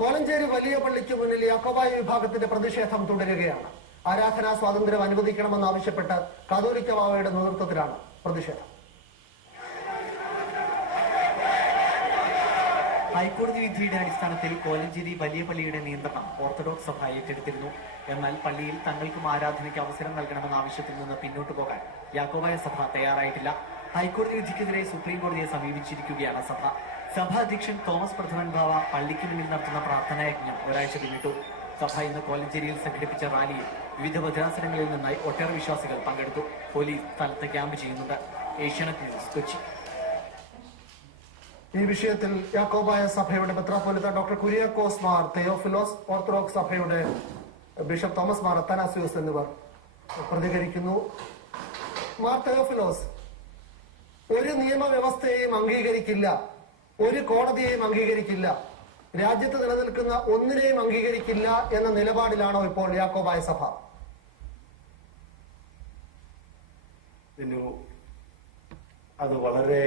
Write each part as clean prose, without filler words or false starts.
കോലഞ്ചേരി വലിയ പള്ളിക്ക് മുന്നിൽ യാക്കോബായ വിഭാഗത്തിന്റെ പ്രതിഷേധം തുടരുകയാണ്. ആരാധനാ സ്വാതന്ത്ര്യം അനുവദിക്കണമെന്നാവശ്യപ്പെട്ട് കാതോലിക്ക ബാവയുടെ നേതൃത്വത്തിലാണ് പ്രതിഷേധം. ഹൈക്കോടതി വിധിയുടെ അടിസ്ഥാനത്തിൽ കോലഞ്ചേരി വലിയ പള്ളിയുടെ നിയന്ത്രണം ഓർത്തഡോക്സ് സഭ ഏറ്റെടുത്തിരുന്നു. എന്നാൽ പള്ളിയിൽ തങ്ങൾക്കും ആരാധനയ്ക്ക് അവസരം നൽകണമെന്ന ആവശ്യത്തിൽ നിന്ന് പിന്നോട്ടു പോകാൻ യാക്കോബായ സഭ തയ്യാറായിട്ടില്ല. ഹൈക്കോടതി വിധിക്കെതിരെ സുപ്രീം കോടതിയെ സമീപിച്ചിരിക്കുകയാണ് സഭ. സഭാ അധ്യക്ഷൻ തോമസ് പ്രഥമൻ ബാവ പള്ളിക്ക് മുന്നിൽ നടത്തുന്ന പ്രാർത്ഥനായജ്ഞം ഒരാഴ്ച പിന്നിട്ടു. സഭ ഇന്ന് കോലഞ്ചേരിയിൽ സംഘടിപ്പിച്ച റാലിയിൽ വിവിധ ഭദ്രാസനങ്ങളിൽ നിന്നായി ഒട്ടേറെ വിശ്വാസികൾ പങ്കെടുത്തു. പോലീസ് സ്ഥലത്ത് ക്യാമ്പ് ചെയ്യുന്നുണ്ട്. ഏഷ്യാനെറ്റ് ന്യൂസ്, കൊച്ചി. ഈ വിഷയത്തിൽ യാക്കോബായ സഭയുടെ മെത്രാപ്പോലിത്ത ഡോക്ടർ കുര്യാക്കോസ് മാർ തെയോഫിലോസ്, ഓർത്തഡോക്സ് സഭയുടെ ബിഷപ്പ് തോമസ് മാർ അത്തനാസിയോസ് എന്നിവർ പ്രതികരിക്കുന്നു. മാർ തെയോഫിലോസ്, ഒരു നിയമവ്യവസ്ഥയെയും അംഗീകരിക്കില്ല, ഒരു കോടതിയെയും അംഗീകരിക്കില്ല, രാജ്യത്ത് നിലനിൽക്കുന്ന ഒന്നിനെയും അംഗീകരിക്കില്ല എന്ന നിലപാടിലാണോ ഇപ്പോൾ യാക്കോബായ സഭ? അത് വളരെ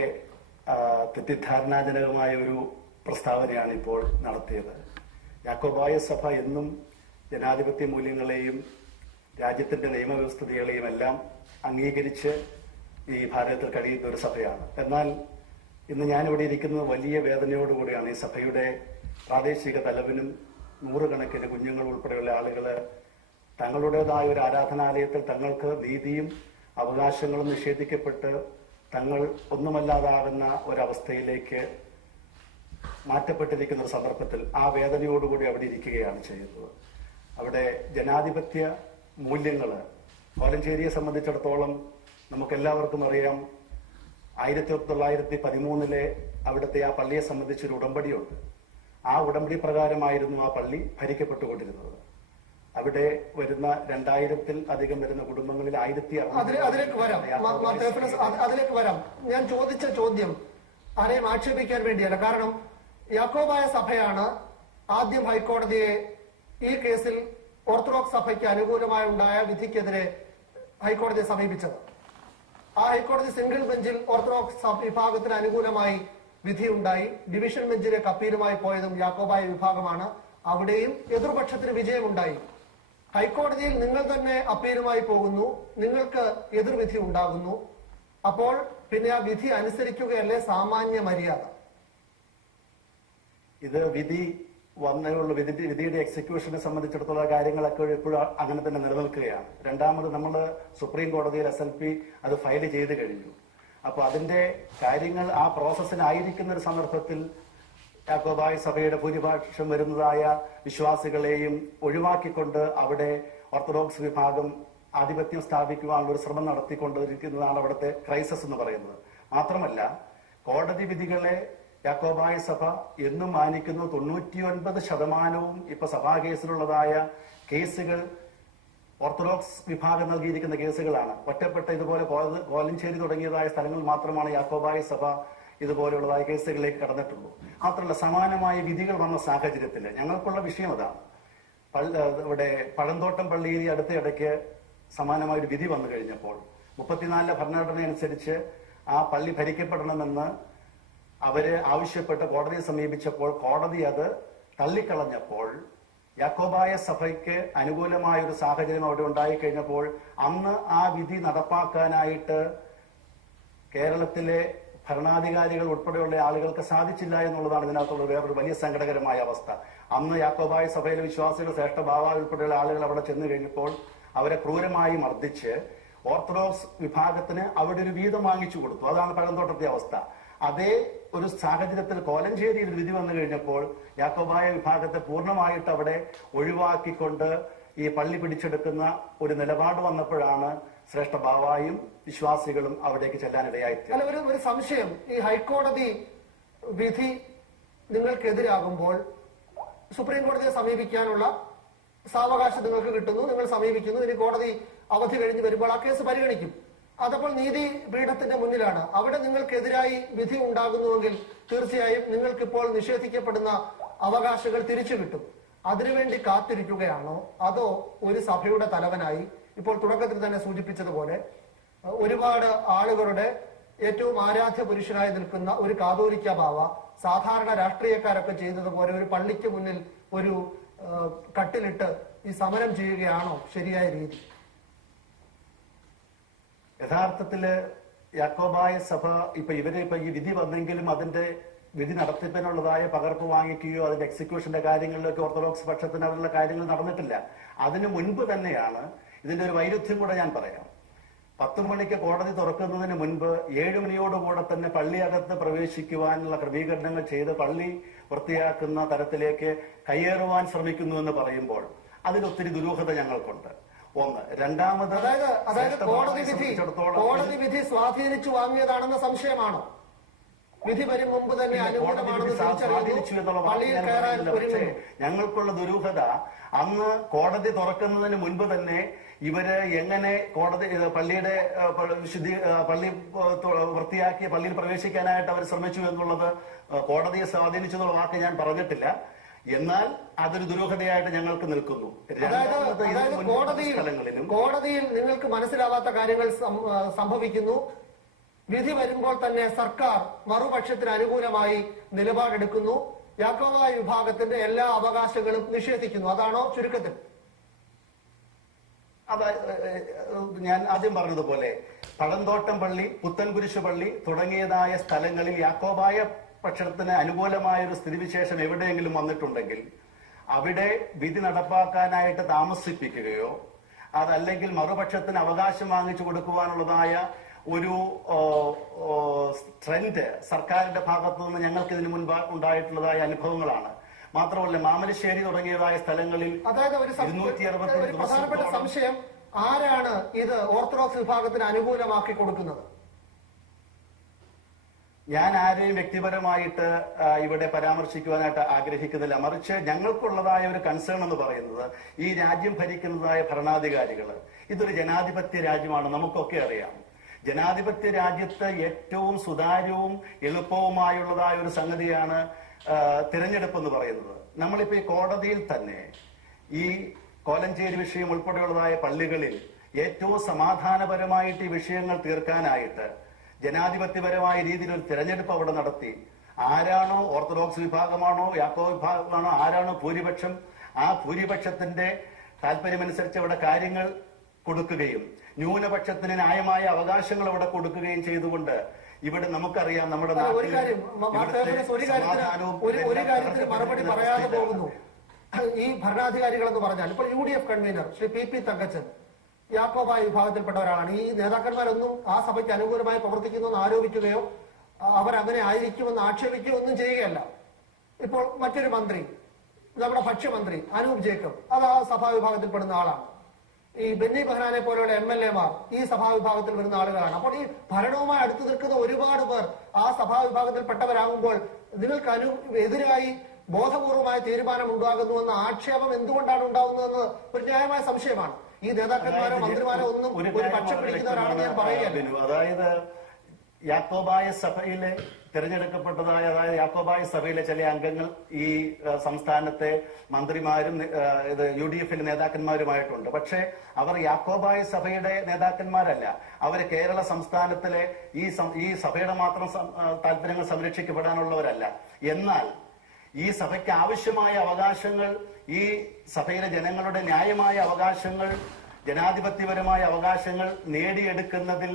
തെറ്റിദ്ധാരണാജനകമായ ഒരു പ്രസ്താവനയാണ് ഇപ്പോൾ നടത്തിയത്. യാക്കോബായ സഭ എന്നും ജനാധിപത്യ മൂല്യങ്ങളെയും രാജ്യത്തിന്റെ നിയമവ്യവസ്ഥകളെയും എല്ലാം അംഗീകരിച്ച് ഈ ഭാരതത്തിൽ കഴിയുന്ന ഒരു സഭയാണ്. എന്നാൽ ഇന്ന് ഞാനിവിടെ ഇരിക്കുന്നത് വലിയ വേദനയോടുകൂടിയാണ്. ഈ സഭയുടെ പ്രാദേശിക തലവനും നൂറുകണക്കിന് കുഞ്ഞുങ്ങൾ ഉൾപ്പെടെയുള്ള ആളുകൾ തങ്ങളുടേതായ ഒരു ആരാധനാലയത്തിൽ തങ്ങൾക്ക് നീതിയും അവകാശങ്ങളും നിഷേധിക്കപ്പെട്ട് തങ്ങൾ ഒന്നുമല്ലാതാകുന്ന ഒരവസ്ഥയിലേക്ക് മാറ്റപ്പെട്ടിരിക്കുന്ന ഒരു സന്ദർഭത്തിൽ ആ വേദനയോടുകൂടി അവിടെ ഇരിക്കുകയാണ് ചെയ്യുന്നത്. അവിടെ ജനാധിപത്യ മൂല്യങ്ങൾ കോലഞ്ചേരിയെ സംബന്ധിച്ചിടത്തോളം നമുക്കെല്ലാവർക്കും അറിയാം. 1913 അവിടുത്തെ ആ പള്ളിയെ സംബന്ധിച്ചൊരു ഉടമ്പടിയുണ്ട്. ആ ഉടമ്പടി പ്രകാരമായിരുന്നു ആ പള്ളി ഭരിക്കപ്പെട്ടുകൊണ്ടിരുന്നത്. അവിടെ വരുന്ന 2000-ൽ അധികം വരുന്ന കുടുംബങ്ങളിൽ 1600. അതിലേക്ക് വരാം. ഞാൻ ചോദിച്ച ചോദ്യം ആരെയും ആക്ഷേപിക്കാൻ വേണ്ടിയല്ല. കാരണം യാക്കോബായ സഭയാണ് ആദ്യം ഹൈക്കോടതിയെ ഈ കേസിൽ ഓർത്തഡോക്സ് സഭയ്ക്ക് അനുകൂലമായി ഉണ്ടായ വിധിക്കെതിരെ ഹൈക്കോടതിയെ സമീപിച്ചത്. ആ ഹൈക്കോടതി സിംഗിൾ ബെഞ്ചിൽ ഓർത്തഡോക്സ് വിഭാഗത്തിന് അനുകൂലമായി വിധിയുണ്ടായി. ഡിവിഷൻ ബെഞ്ചിലേക്ക് അപ്പീലുമായി പോയതും യാക്കോബായ വിഭാഗമാണ്. അവിടെയും എതിർപക്ഷത്തിന് വിജയമുണ്ടായി. ഹൈക്കോടതിയിൽ നിങ്ങൾ തന്നെ അപ്പീലുമായി പോകുന്നു, നിങ്ങൾക്ക് എതിർവിധി ഉണ്ടാകുന്നു. അപ്പോൾ പിന്നെ ആ വിധി അനുസരിക്കുകയല്ലേ സാമാന്യ മര്യാദ? ഇത് വിധി വന്നേയുള്ളൂ. വിധിയുടെ എക്സിക്യൂഷനെ സംബന്ധിച്ചിടത്തോളം കാര്യങ്ങളൊക്കെ ഇപ്പോഴും അങ്ങനെ തന്നെ നിലനിൽക്കുകയാണ്. രണ്ടാമത് നമ്മൾ സുപ്രീം കോടതിയിൽ SLP അത് ഫയൽ ചെയ്ത് കഴിഞ്ഞു. അപ്പൊ അതിന്റെ കാര്യങ്ങൾ ആ പ്രോസസ്സിനായിരിക്കുന്ന ഒരു സന്ദർഭത്തിൽ യാക്കോബായ സഭയുടെ ഭൂരിപക്ഷം വരുന്നതായ വിശ്വാസികളെയും ഒഴിവാക്കിക്കൊണ്ട് അവിടെ ഓർത്തഡോക്സ് വിഭാഗം ആധിപത്യം സ്ഥാപിക്കുവാനുള്ള ഒരു ശ്രമം നടത്തിക്കൊണ്ടിരിക്കുന്നതാണ് അവിടുത്തെ ക്രൈസിസ് എന്ന് പറയുന്നത്. മാത്രമല്ല, കോടതി വിധികളെ യാക്കോബായ സഭ എന്നും മാനിക്കുന്നു. 99% ഇപ്പൊ സഭാ കേസിലുള്ളതായ കേസുകൾ ഓർത്തഡോക്സ് വിഭാഗം നൽകിയിരിക്കുന്ന കേസുകളാണ്. ഒറ്റപ്പെട്ട ഇതുപോലെ കോലഞ്ചേരി തുടങ്ങിയതായ സ്ഥലങ്ങൾ മാത്രമാണ് യാക്കോബായ സഭ ഇതുപോലെയുള്ളതായ കേസുകളിലേക്ക് കടന്നിട്ടുള്ളൂ. മാത്രമല്ല, സമാനമായ വിധികൾ വന്ന സാഹചര്യത്തിൽ ഞങ്ങൾക്കുള്ള വിഷയം അതാണ്. ഇവിടെ പഴന്തോട്ടം പള്ളിയിൽ അടുത്തിടയ്ക്ക് സമാനമായ ഒരു വിധി വന്നു കഴിഞ്ഞപ്പോൾ 34 ഭരണഘടന അനുസരിച്ച് ആ പള്ളി ഭരിക്കപ്പെടണമെന്ന് അവര് ആവശ്യപ്പെട്ട് കോടതിയെ സമീപിച്ചപ്പോൾ കോടതി അത് തള്ളിക്കളഞ്ഞപ്പോൾ യാക്കോബായ സഭയ്ക്ക് അനുകൂലമായ ഒരു സാഹചര്യം അവിടെ ഉണ്ടായിക്കഴിഞ്ഞപ്പോൾ അന്ന് ആ വിധി നടപ്പാക്കാനായിട്ട് കേരളത്തിലെ ഭരണാധികാരികൾ ഉൾപ്പെടെയുള്ള ആളുകൾക്ക് സാധിച്ചില്ല എന്നുള്ളതാണ് ഇതിനകത്തുള്ള വേറൊരു വലിയ സങ്കടകരമായ അവസ്ഥ. അന്ന് യാക്കോബായ സഭയിലെ വിശ്വാസികൾ, ശ്രേഷ്ഠ ബാവ ഉൾപ്പെടെയുള്ള ആളുകൾ അവിടെ ചെന്ന് കഴിഞ്ഞപ്പോൾ അവരെ ക്രൂരമായി മർദ്ദിച്ച് ഓർത്തഡോക്സ് വിഭാഗത്തിന് അവിടെ ഒരു വീതം വാങ്ങിച്ചു കൊടുത്തു. അതാണ് പഴന്തോട്ടത്തെ അവസ്ഥ. അതേ ഒരു സാഹചര്യത്തിൽ കോലഞ്ചേരിയിൽ വിധി വന്നു കഴിഞ്ഞപ്പോൾ യാക്കോബായ വിഭാഗത്തെ പൂർണ്ണമായിട്ട് അവിടെ ഒഴിവാക്കിക്കൊണ്ട് ഈ പള്ളി പിടിച്ചെടുക്കുന്ന ഒരു നിലപാട് വന്നപ്പോഴാണ് ശ്രേഷ്ഠ ബാവായും വിശ്വാസികളും അവിടേക്ക് ചെല്ലാനിടയായിട്ട്. അല്ല, ഒരു സംശയം. ഈ ഹൈക്കോടതി വിധി നിങ്ങൾക്കെതിരാകുമ്പോൾ സുപ്രീം കോടതിയെ സമീപിക്കാനുള്ള സാവകാശം നിങ്ങൾക്ക് കിട്ടുന്നു, നിങ്ങൾ സമീപിക്കുന്നു. ഇനി കോടതി അവധി കഴിഞ്ഞ് വരുമ്പോൾ ആ കേസ് പരിഗണിക്കും. അതപ്പോൾ നീതി പീഠത്തിന്റെ മുന്നിലാണ്. അവിടെ നിങ്ങൾക്കെതിരായി വിധി ഉണ്ടാകുന്നുവെങ്കിൽ തീർച്ചയായും നിങ്ങൾക്കിപ്പോൾ നിഷേധിക്കപ്പെടുന്ന അവകാശങ്ങൾ തിരിച്ചു കിട്ടും. അതിനുവേണ്ടി കാത്തിരിക്കുകയാണോ, അതോ ഒരു സഭയുടെ തലവനായി ഇപ്പോൾ തുടക്കത്തിൽ തന്നെ സൂചിപ്പിച്ചതുപോലെ ഒരുപാട് ആളുകളുടെ ഏറ്റവും ആരാധ്യ പുരുഷനായി നിൽക്കുന്ന ഒരു കാതോലിക്ക ബാവ സാധാരണ രാഷ്ട്രീയക്കാരൊക്കെ ചെയ്തതുപോലെ ഒരു പള്ളിക്ക് മുന്നിൽ ഒരു കട്ടിലിട്ട് ഈ സമരം ചെയ്യുകയാണോ ശരിയായ രീതി? യഥാർത്ഥത്തില് യാക്കോബായ സഭ ഇപ്പൊ ഈ വിധി വന്നെങ്കിലും അതിന്റെ വിധി നടത്തിപ്പിനുള്ളതായ പകർപ്പ് വാങ്ങിക്കുകയോ അതിന്റെ എക്സിക്യൂഷന്റെ കാര്യങ്ങളിലൊക്കെ ഓർത്തഡോക്സ് പക്ഷത്തിന് അവരുടെ കാര്യങ്ങൾ നടന്നിട്ടില്ല. അതിനു മുൻപ് തന്നെയാണ് ഇതിന്റെ ഒരു വൈരുദ്ധ്യം കൂടെ ഞാൻ പറയാം. 10 മണിക്ക് കോടതി തുറക്കുന്നതിന് മുൻപ് 7 മണിയോടുകൂടെ തന്നെ പള്ളിയകത്ത് പ്രവേശിക്കുവാനുള്ള ക്രമീകരണങ്ങൾ ചെയ്ത് പള്ളി വൃത്തിയാക്കുന്ന തരത്തിലേക്ക് കയ്യേറുവാൻ ശ്രമിക്കുന്നു എന്ന് പറയുമ്പോൾ അതിലൊത്തിരി ദുരൂഹത ഞങ്ങൾക്കുണ്ട്. ഒന്ന്. രണ്ടാമത്, അതായത് കോടതി വിധി സ്വാധീനിച്ചു വാങ്ങിയതാണെന്ന സംശയമാണോ? വിധി വരും മുമ്പ് തന്നെ സ്വാധീനിച്ചു എന്നുള്ള ഞങ്ങൾക്കുള്ള ദുരൂഹത അന്ന് കോടതി തുറക്കുന്നതിന് മുൻപ് തന്നെ ഇവര് എങ്ങനെ പള്ളിയുടെ പള്ളി വൃത്തിയാക്കി പള്ളിയിൽ പ്രവേശിക്കാനായിട്ട് അവർ ശ്രമിച്ചു എന്നുള്ളത് കോടതിയെ സ്വാധീനിച്ചു എന്നുള്ള വാക്ക് ഞാൻ പറഞ്ഞിട്ടില്ല. എന്നാൽ അതൊരു ദുരൂഹതയായിട്ട് ഞങ്ങൾക്ക് നിൽക്കുന്നു. കോടതിയിൽ നിങ്ങൾക്ക് മനസ്സിലാവാത്ത കാര്യങ്ങൾ സംഭവിക്കുന്നു. വിധി വരുമ്പോൾ തന്നെ സർക്കാർ മറുപക്ഷത്തിന് അനുകൂലമായി നിലപാടെടുക്കുന്നു. യാക്കോബായ വിഭാഗത്തിന്റെ എല്ലാ അവകാശങ്ങളും നിഷേധിക്കുന്നു. അതാണോ ചുരുക്കത്തിൽ? ഞാൻ ആദ്യം പറഞ്ഞതുപോലെ പഴന്തോട്ടം പള്ളി, പുത്തൻകുരിശ് പള്ളി തുടങ്ങിയതായ സ്ഥലങ്ങളിൽ യാക്കോബായ പക്ഷത്തിന് അനുകൂലമായ ഒരു സ്ഥിതിവിശേഷം എവിടെയെങ്കിലും വന്നിട്ടുണ്ടെങ്കിൽ അവിടെ വിധി നടപ്പാക്കാനായിട്ട് താമസിപ്പിക്കുകയോ അതല്ലെങ്കിൽ മറുപക്ഷത്തിന് അവകാശം വാങ്ങിച്ചു കൊടുക്കുവാനുള്ളതായ ഒരു ട്രെൻഡ് സർക്കാരിന്റെ ഭാഗത്തു നിന്ന് ഞങ്ങൾക്ക് ഇതിനു മുൻപ് ഉണ്ടായിട്ടുള്ളതായ അനുഭവങ്ങളാണ്. മാത്രമല്ല മാമലശ്ശേരി തുടങ്ങിയതായ സ്ഥലങ്ങളിൽ അതായത് ഒരു പ്രധാനപ്പെട്ട സംശയം, ആരാണ് ഇത് ഓർത്തഡോക്സ് വിഭാഗത്തിന് അനുകൂലമാക്കി കൊടുക്കുന്നത്? ഞാൻ ആരെയും വ്യക്തിപരമായിട്ട് ഇവിടെ പരാമർശിക്കുവാനായിട്ട് ആഗ്രഹിക്കുന്നില്ല. മറിച്ച് ഞങ്ങൾക്കുള്ളതായ ഒരു കൺസേൺ എന്ന് പറയുന്നത് ഈ രാജ്യം ഭരിക്കുന്നതായ ഭരണാധികാരികൾ ഇതൊരു ജനാധിപത്യ രാജ്യമാണ്, നമുക്കൊക്കെ അറിയാം. ജനാധിപത്യ രാജ്യത്ത് ഏറ്റവും സുതാര്യവും എളുപ്പവുമായുള്ളതായ ഒരു സംഗതിയാണ് തിരഞ്ഞെടുപ്പ് എന്ന് പറയുന്നത്. നമ്മളിപ്പോ ഈ കോടതിയിൽ തന്നെ ഈ കോലഞ്ചേരി വിഷയം ഉൾപ്പെടെയുള്ളതായ പള്ളികളിൽ ഏറ്റവും സമാധാനപരമായിട്ട് ഈ വിഷയങ്ങൾ തീർക്കാനായിട്ട് ജനാധിപത്യപരമായ രീതിയിൽ ഒരു തിരഞ്ഞെടുപ്പ് അവിടെ നടത്തി. ആരാണോ ഓർത്തഡോക്സ് വിഭാഗമാണോ യാക്കോ വിഭാഗമാണോ ആരാണോ ഭൂരിപക്ഷം, ആ ഭൂരിപക്ഷത്തിന്റെ താല്പര്യമനുസരിച്ച് അവിടെ കാര്യങ്ങൾ കൊടുക്കുകയും ന്യൂനപക്ഷത്തിന് ന്യായമായ അവകാശങ്ങൾ അവിടെ കൊടുക്കുകയും ചെയ്തുകൊണ്ട് ഇവിടെ നമുക്കറിയാം നമ്മുടെ ഒരു കാര്യത്തിന് മറുപടി പറയാതെ പോകുന്നു. ഈ ഭരണാധികാരികൾ എന്ന് പറഞ്ഞാൽ ഇപ്പോൾ UDF convener Shri PP Thankachan Yakobaya വിഭാഗത്തിൽപ്പെട്ട ഒരാളാണ്. ഈ നേതാക്കന്മാരൊന്നും ആ സഭയ്ക്ക് അനുകൂലമായി പ്രവർത്തിക്കുന്നുവെന്ന് ആരോപിക്കുകയോ അവരങ്ങനെ ആയിരിക്കുമെന്ന് ആക്ഷേപിക്കുകയോ ഒന്നും ചെയ്യുകയല്ല. ഇപ്പോൾ മറ്റൊരു മന്ത്രി, നമ്മുടെ ഭക്ഷ്യമന്ത്രി അനൂപ് ജേക്കബ്, അത് ആ സഭാവിഭാഗത്തിൽപ്പെടുന്ന ആളാണ്. ഈ ബെന്നി ബെഹ്നാനെ പോലെയുള്ള MLA-മാർ ഈ സഭാവിഭാഗത്തിൽ വരുന്ന ആളുകളാണ്. അപ്പോൾ ഈ ഭരണവുമായി അടുത്തു നിൽക്കുന്ന ഒരുപാട് പേർ ആ സഭാവിഭാഗത്തിൽപ്പെട്ടവരാകുമ്പോൾ നിങ്ങൾക്ക് എതിരായി ബോധപൂർവമായ തീരുമാനം ഉണ്ടാകുന്നുവെന്ന ആക്ഷേപം എന്തുകൊണ്ടാണ് ഉണ്ടാകുന്നതെന്ന് ഒരു ന്യായമായ സംശയമാണ്. ഈ നേതാക്കന്മാരോ മന്ത്രിമാരോ ഒന്നും ഒരു പക്ഷം പിടിക്കുന്നവരാണെന്ന് ഞാൻ പറയുകയല്ലോ. അതായത് യാക്കോബായ സഭയിലെ തിരഞ്ഞെടുക്കപ്പെട്ടതായ യാക്കോബായ സഭയിലെ ചില അംഗങ്ങൾ ഈ സംസ്ഥാനത്തെ മന്ത്രിമാരും UDF-ലെ നേതാക്കന്മാരുമായിട്ടുണ്ട്. പക്ഷേ അവർ യാക്കോബായ സഭയുടെ നേതാക്കന്മാരല്ല. അവർ കേരള സംസ്ഥാനത്തിലെ ഈ സഭയുടെ മാത്രം താല്പര്യങ്ങൾ സംരക്ഷിക്കപ്പെടാനുള്ളവരല്ല. എന്നാൽ ഈ സഭയ്ക്ക് ആവശ്യമായ അവകാശങ്ങൾ, ഈ സഭയിലെ ജനങ്ങളുടെ ന്യായമായ അവകാശങ്ങൾ, ജനാധിപത്യപരമായ അവകാശങ്ങൾ നേടിയെടുക്കുന്നതിൽ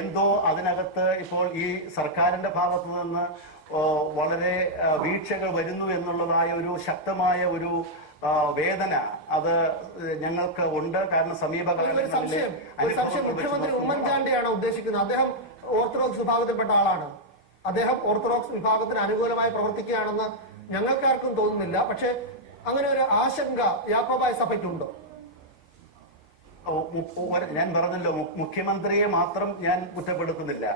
എന്തോ അതിനകത്ത് ഇപ്പോൾ ഈ സർക്കാരിന്റെ ഭാഗത്തു നിന്ന് വളരെ വീഴ്ചകൾ വരുന്നു എന്നുള്ളതായ ഒരു ശക്തമായ ഒരു വേദന അത് ഞങ്ങൾക്ക് ഉണ്ട്. കാരണം സമീപകാലങ്ങളിൽ മുഖ്യമന്ത്രി ഉമ്മൻചാണ്ടിയാണോ ഉദ്ദേശിക്കുന്നത്? അദ്ദേഹം ഓർത്തഡോക്സ് വിഭാഗത്തിൽപ്പെട്ട ആളാണ്. അദ്ദേഹം ഓർത്തഡോക്സ് വിഭാഗത്തിന് അനുകൂലമായി പ്രവർത്തിക്കുകയാണെന്ന് ഞങ്ങൾക്കാർക്കും തോന്നുന്നില്ല. പക്ഷെ അങ്ങനെ ഒരു ആശങ്ക യാക്കോബായ സഭയ്ക്കുണ്ടോ? ഞാൻ പറഞ്ഞല്ലോ, മുഖ്യമന്ത്രിയെ മാത്രം ഞാൻ കുറ്റപ്പെടുത്തുന്നില്ല.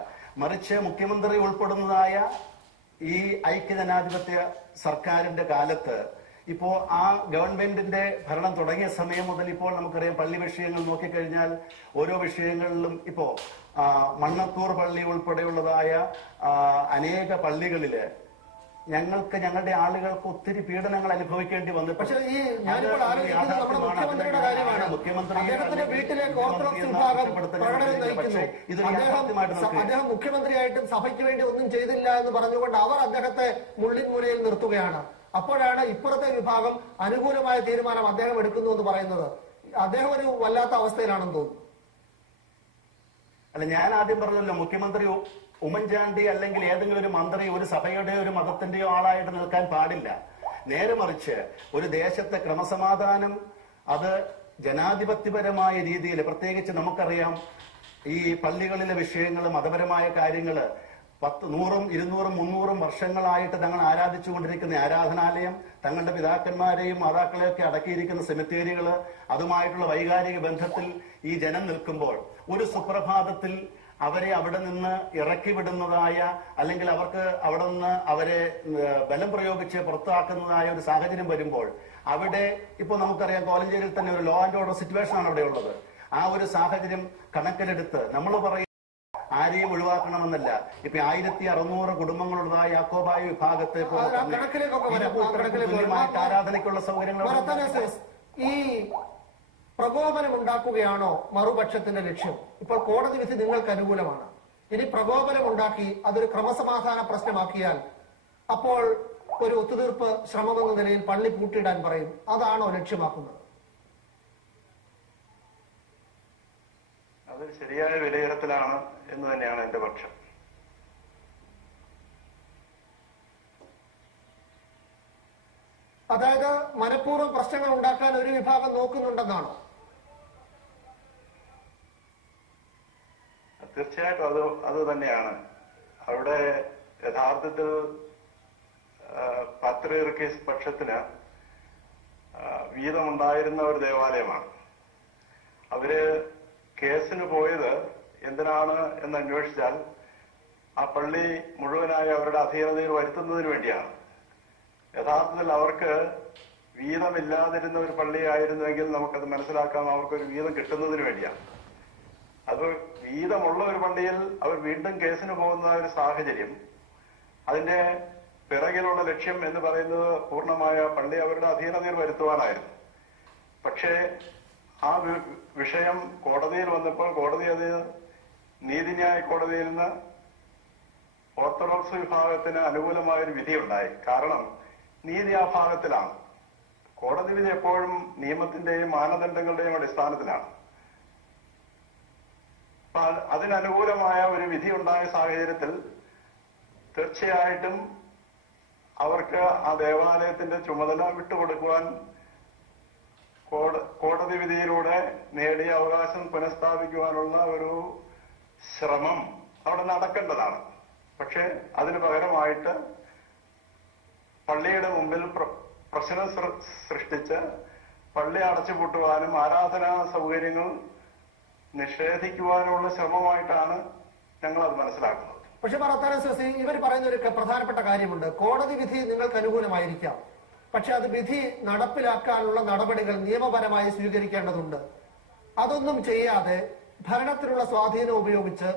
മറിച്ച് മുഖ്യമന്ത്രി ഉൾപ്പെടുന്നതായ ഈ ഐക്യജനാധിപത്യ സർക്കാരിന്റെ കാലത്ത് ഇപ്പോ ആ ഗവൺമെന്റിന്റെ ഭരണം തുടങ്ങിയ സമയം മുതൽ ഇപ്പോൾ നമുക്കറിയാം പള്ളി വിഷയങ്ങൾ നോക്കിക്കഴിഞ്ഞാൽ ഓരോ വിഷയങ്ങളിലും ഇപ്പോ മണ്ണത്തൂർ പള്ളി ഉൾപ്പെടെയുള്ളതായ അനേക പള്ളികളില് ഞങ്ങൾക്ക് ഞങ്ങളുടെ ആളുകൾക്ക് ഒത്തിരി പീഡനങ്ങൾ അനുഭവിക്കേണ്ടി വന്നു. പക്ഷേ ഈ ഞാനിപ്പോൾ ആലോചിക്കുന്നത് നമ്മുടെ മുഖ്യമന്ത്രിയുടെ കാര്യമാണ്. അദ്ദേഹത്തിന്റെ വീട്ടിലേക്ക് ഓർത്തഡോക്സ് വിഭാഗം പ്രകടനം നയിക്കുന്നു. അദ്ദേഹം മുഖ്യമന്ത്രിയായിട്ടും സഭയ്ക്ക് വേണ്ടി ഒന്നും ചെയ്തില്ല എന്ന് പറഞ്ഞുകൊണ്ട് അവർ അദ്ദേഹത്തെ മുള്ളിൻമുനയിൽ നിർത്തുകയാണ്. അപ്പോഴാണ് ഇപ്പുറത്തെ വിഭാഗം അനുകൂലമായ തീരുമാനം അദ്ദേഹം എടുക്കുന്നു എന്ന് പറയുന്നത്. അദ്ദേഹം ഒരു വല്ലാത്ത അവസ്ഥയിലാണെന്ന് തോന്നുന്നു. അല്ല, ഞാൻ ആദ്യം പറഞ്ഞല്ലോ, മുഖ്യമന്ത്രി ഉമ്മൻചാണ്ടി അല്ലെങ്കിൽ ഏതെങ്കിലും ഒരു മന്ത്രി ഒരു സഭയുടെയോ ഒരു മതത്തിന്റെയോ ആളായിട്ട് നിൽക്കാൻ പാടില്ല. നേരെ മറിച്ച് ഒരു ദേശത്തെ ക്രമസമാധാനം അത് ജനാധിപത്യപരമായ രീതിയിൽ, പ്രത്യേകിച്ച് നമുക്കറിയാം ഈ പള്ളികളിലെ വിഷയങ്ങൾ, മതപരമായ കാര്യങ്ങള് 100, 200, 300 വർഷങ്ങളായിട്ട് തങ്ങൾ ആരാധിച്ചുകൊണ്ടിരിക്കുന്ന ആരാധനാലയം, തങ്ങളുടെ പിതാക്കന്മാരെയും മാതാക്കളെയൊക്കെ അടക്കിയിരിക്കുന്ന സെമിത്തേരികള്, അതുമായിട്ടുള്ള വൈകാരിക ബന്ധത്തിൽ ഈ ജനം നിൽക്കുമ്പോൾ ഒരു സുപ്രഭാതത്തിൽ അവരെ അവിടെ നിന്ന് ഇറക്കി വിടുന്നതായ, അല്ലെങ്കിൽ അവർക്ക് അവിടെ നിന്ന് അവരെ ബലം പ്രയോഗിച്ച് പുറത്താക്കുന്നതായ ഒരു സാഹചര്യം വരുമ്പോൾ അവിടെ ഇപ്പോൾ നമുക്കറിയാം കോലഞ്ചേരിയിൽ തന്നെ ഒരു ലോ ആൻഡ് ഓർഡർ സിറ്റുവേഷൻ ആണ് അവിടെ ഉള്ളത്. ആ ഒരു സാഹചര്യം കണക്കിലെടുത്ത് നമ്മൾ പറയും ആരെയും ഒഴിവാക്കണമെന്നല്ല. ഇപ്പൊ 1600 കുടുംബങ്ങളുള്ളതായ യാക്കോബായ വിഭാഗത്തെ തുല്യമായിട്ട് ആരാധനയ്ക്കുള്ള സൗകര്യങ്ങൾ. ഈ പ്രകോപനം ഉണ്ടാക്കുകയാണോ മറുപക്ഷത്തിന്റെ ലക്ഷ്യം? ഇപ്പോൾ കോടതി വിധി നിങ്ങൾക്ക് അനുകൂലമാണ്. ഇനി പ്രകോപനം ഉണ്ടാക്കി അതൊരു ക്രമസമാധാന പ്രശ്നമാക്കിയാൽ അപ്പോൾ ഒരു ഒത്തുതീർപ്പ് ശ്രമമെന്ന നിലയിൽ പള്ളി പൂട്ടിയിടാൻ പറയും. അതാണോ ലക്ഷ്യമാക്കുന്നത്? അത് ശരിയായ വിലയിരുത്തലാണ് എന്ന് തന്നെയാണ് എന്റെ പക്ഷം. അതായത് മനഃപൂർവ്വം പ്രശ്നങ്ങൾ ഉണ്ടാക്കാൻ ഒരു വിഭാഗം നോക്കുന്നുണ്ടെന്നാണോ? തീർച്ചയായിട്ടും അത് തന്നെയാണ്. അവിടെ യഥാർത്ഥത്തിൽ പാത്രിയർക്കീസ് പക്ഷത്തിന് വീതമുണ്ടായിരുന്ന ഒരു ദേവാലയമാണ്. അവര് കേസിന് പോയത് എന്തിനാണ് എന്ന് അന്വേഷിച്ചാൽ ആ പള്ളി മുഴുവനായി അവരുടെ അധീനതയിൽ വരുത്തുന്നതിന് വേണ്ടിയാണ്. യഥാർത്ഥത്തിൽ അവർക്ക് വീതമില്ലാതിരുന്ന ഒരു പള്ളിയായിരുന്നുവെങ്കിൽ നമുക്കത് മനസ്സിലാക്കാം. അവർക്കൊരു വീതം കിട്ടുന്നതിന് വേണ്ടിയാണ്. അത് വീതമുള്ള ഒരു പള്ളിയിൽ അവർ വീണ്ടും കേസിന് പോകുന്ന ഒരു സാഹചര്യം, അതിന്റെ പിറകിലുള്ള ലക്ഷ്യം എന്ന് പറയുന്നത് പൂർണ്ണമായ പള്ളി അവരുടെ അധീനതയിൽ വരുത്തുവാനായിരുന്നു. പക്ഷേ ആ വിഷയം കോടതിയിൽ വന്നപ്പോൾ കോടതി അത് നീതിന്യായ കോടതിയിൽ നിന്ന് ഓർത്തഡോക്സ് വിഭാഗത്തിന് അനുകൂലമായൊരു വിധിയുണ്ടായി. കാരണം നീതി ആ ഭാഗത്തിലാണ്. കോടതി വിധി എപ്പോഴും നിയമത്തിന്റെയും മാനദണ്ഡങ്ങളുടെയും അടിസ്ഥാനത്തിലാണ്. അതിനനുകൂലമായ ഒരു വിധി ഉണ്ടായ സാഹചര്യത്തിൽ തീർച്ചയായിട്ടും അവർക്ക് ആ ദേവാലയത്തിന്റെ ചുമതല വിട്ടുകൊടുക്കുവാൻ കോടതി വിധിയിലൂടെ നേടിയ അവകാശം പുനഃസ്ഥാപിക്കുവാനുള്ള ഒരു ശ്രമം അവിടെ നടക്കേണ്ടതാണ്. പക്ഷെ അതിന് പകരമായിട്ട് പള്ളിയുടെ മുമ്പിൽ പ്രശ്നം സൃഷ്ടിച്ച് പള്ളി അടച്ചുപൂട്ടുവാനും ആരാധനാ സൗകര്യങ്ങൾ നിഷേധിക്കുവാനുള്ള ശ്രമമായിട്ടാണ് ഞങ്ങൾ അത് മനസ്സിലാക്കുന്നത്. പക്ഷെ ഇവർ പറയുന്ന ഒരു പ്രധാനപ്പെട്ട കാര്യമുണ്ട്. കോടതി വിധി നിങ്ങൾക്ക് അനുകൂലമായിരിക്കാം, പക്ഷെ അത് വിധി നടപ്പിലാക്കാനുള്ള നടപടികൾ നിയമപരമായി സ്വീകരിക്കേണ്ടതുണ്ട്. അതൊന്നും ചെയ്യാതെ ഭരണത്തിലുള്ള സ്വാധീനം ഉപയോഗിച്ച്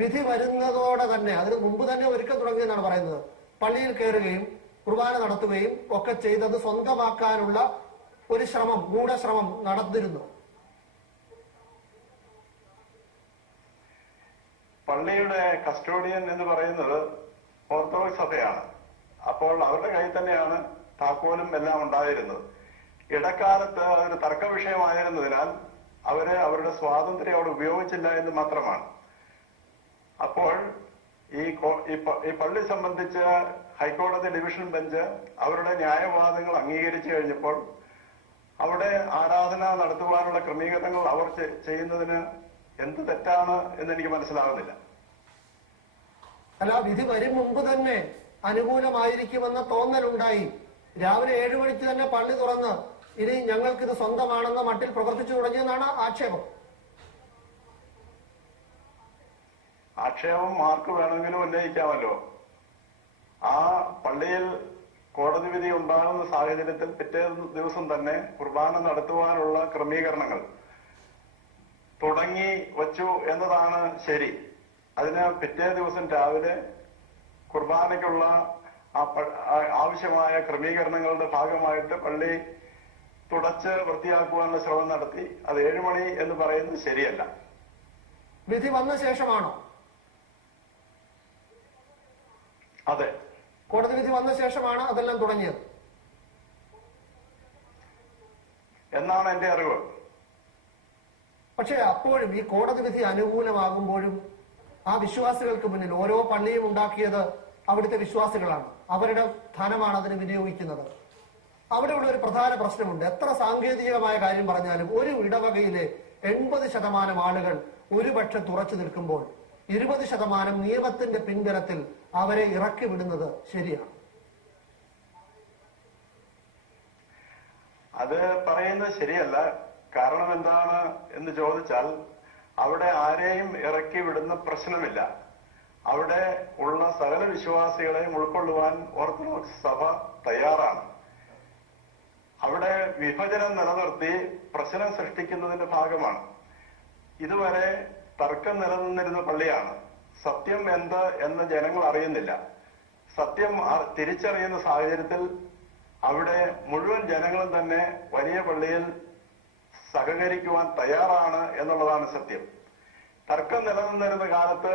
വിധി വരുന്നതോടെ തന്നെ, അതിന് മുമ്പ് തന്നെ ഒരുക്കം തുടങ്ങിയെന്നാണ് പറയുന്നത്, പള്ളിയിൽ കയറുകയും കുർബാന നടത്തുകയും ഒക്കെ ചെയ്തത് സ്വന്തമാക്കാനുള്ള ഒരു ശ്രമം, ഗൂഢശ്രമം നടന്നിരുന്നു. പള്ളിയുടെ കസ്റ്റോഡിയൻ എന്ന് പറയുന്നത് ഓർത്തഡോക്സ് സഭയാണ്. അപ്പോൾ അവരുടെ കയ്യിൽ തന്നെയാണ് താക്കോലും എല്ലാം ഉണ്ടായിരുന്നത്. ഇടക്കാലത്ത് അതൊരു തർക്ക വിഷയമായിരുന്നതിനാൽ അവര് അവരുടെ സ്വാതന്ത്ര്യം അവിടെ ഉപയോഗിച്ചില്ല എന്ന് മാത്രമാണ്. അപ്പോൾ ഈ പള്ളി സംബന്ധിച്ച് ഹൈക്കോടതി ഡിവിഷൻ ബെഞ്ച് അവരുടെ ന്യായവാദങ്ങൾ അംഗീകരിച്ചു കഴിഞ്ഞപ്പോൾ അവിടെ ആരാധന നടത്തുവാനുള്ള ക്രമീകരണങ്ങൾ അവർ ചെയ്യുന്നതിന് എന്ത് തെറ്റാണ് എന്ന് എനിക്ക് മനസ്സിലാകുന്നില്ല. അല്ല, വിധി വരും മുമ്പ് തന്നെ അനുകൂലമായിരിക്കുമെന്ന തോന്നലുണ്ടായി. രാവിലെ 7 മണിക്ക് തന്നെ പള്ളി തുറന്ന് ഇനി ഞങ്ങൾക്കിത് സ്വന്തമാണെന്ന മട്ടിൽ പ്രവർത്തിച്ചു തുടങ്ങിയെന്നാണ് ആക്ഷേപം. ആക്ഷേപം ആർക്ക് വേണമെങ്കിലും ഉന്നയിക്കാമല്ലോ. ആ പള്ളിയിൽ കോടതി വിധി ഉണ്ടാകുന്ന സാഹചര്യത്തിൽ പിറ്റേ ദിവസം തന്നെ കുർബാന നടത്തുവാനുള്ള ക്രമീകരണങ്ങൾ തുടങ്ങി വച്ചു എന്നതാണ് ശരി. അതിന് പിറ്റേ ദിവസം രാവിലെ കുർബാനയ്ക്കുള്ള ആവശ്യമായ ക്രമീകരണങ്ങളുടെ ഭാഗമായിട്ട് പള്ളി തുടച്ച് വൃത്തിയാക്കുവാനുള്ള ശ്രമം നടത്തി. അത് 7 മണി എന്ന് പറയുന്നത് ശരിയല്ല. വിധി വന്ന ശേഷമാണോ? അതെ, കോടതി വിധി വന്ന ശേഷമാണ് അതെല്ലാം തുടങ്ങിയത് എന്നാണ് എന്റെ അറിവ്. പക്ഷെ അപ്പോഴും ഈ കോടതി വിധി അനുകൂലമാകുമ്പോഴും ആ വിശ്വാസികൾക്ക് മുന്നിൽ ഓരോ പള്ളിയും ഉണ്ടാക്കിയത് അവിടുത്തെ വിശ്വാസികളാണ്. അവരുടെ ധനമാണ് അതിന് വിനിയോഗിക്കുന്നത്. അവിടെയുള്ള ഒരു പ്രധാന പ്രശ്നമുണ്ട്. എത്ര സാങ്കേതികമായ കാര്യം പറഞ്ഞാലും ഒരു ഇടവകയിലെ 80% ആളുകൾ ഒരുപക്ഷെ തുറച്ചു നിൽക്കുമ്പോൾ 20% നിയമത്തിന്റെ പിൻബലത്തിൽ അവരെ ഇറക്കി വിടുന്നത് ശരിയാണ്. അത് പറയുന്നത് ശരിയല്ല. കാരണം എന്താണ് എന്ന് ചോദിച്ചാൽ, അവിടെ ആരെയും ഇറക്കി വിടുന്ന പ്രശ്നമില്ല. അവിടെ ഉള്ള സകല വിശ്വാസികളെയും ഉൾക്കൊള്ളുവാൻ ഓർത്തഡോക്സ് സഭ തയ്യാറാണ്. അവിടെ വിഭജനം നിലനിർത്തി പ്രശ്നം സൃഷ്ടിക്കുന്നതിന്റെ ഭാഗമാണ്. ഇതുവരെ തർക്കം നിലനിന്നിരുന്ന പള്ളിയാണ്. സത്യം എന്ത് എന്ന് ജനങ്ങൾ അറിയുന്നില്ല. സത്യം തിരിച്ചറിയുന്ന സാഹചര്യത്തിൽ അവിടെ മുഴുവൻ ജനങ്ങളും തന്നെ വലിയ പള്ളിയിൽ സഹകരിക്കുവാൻ തയ്യാറാണ് എന്നുള്ളതാണ് സത്യം. തർക്കം നിലനിന്നിരുന്ന കാലത്ത്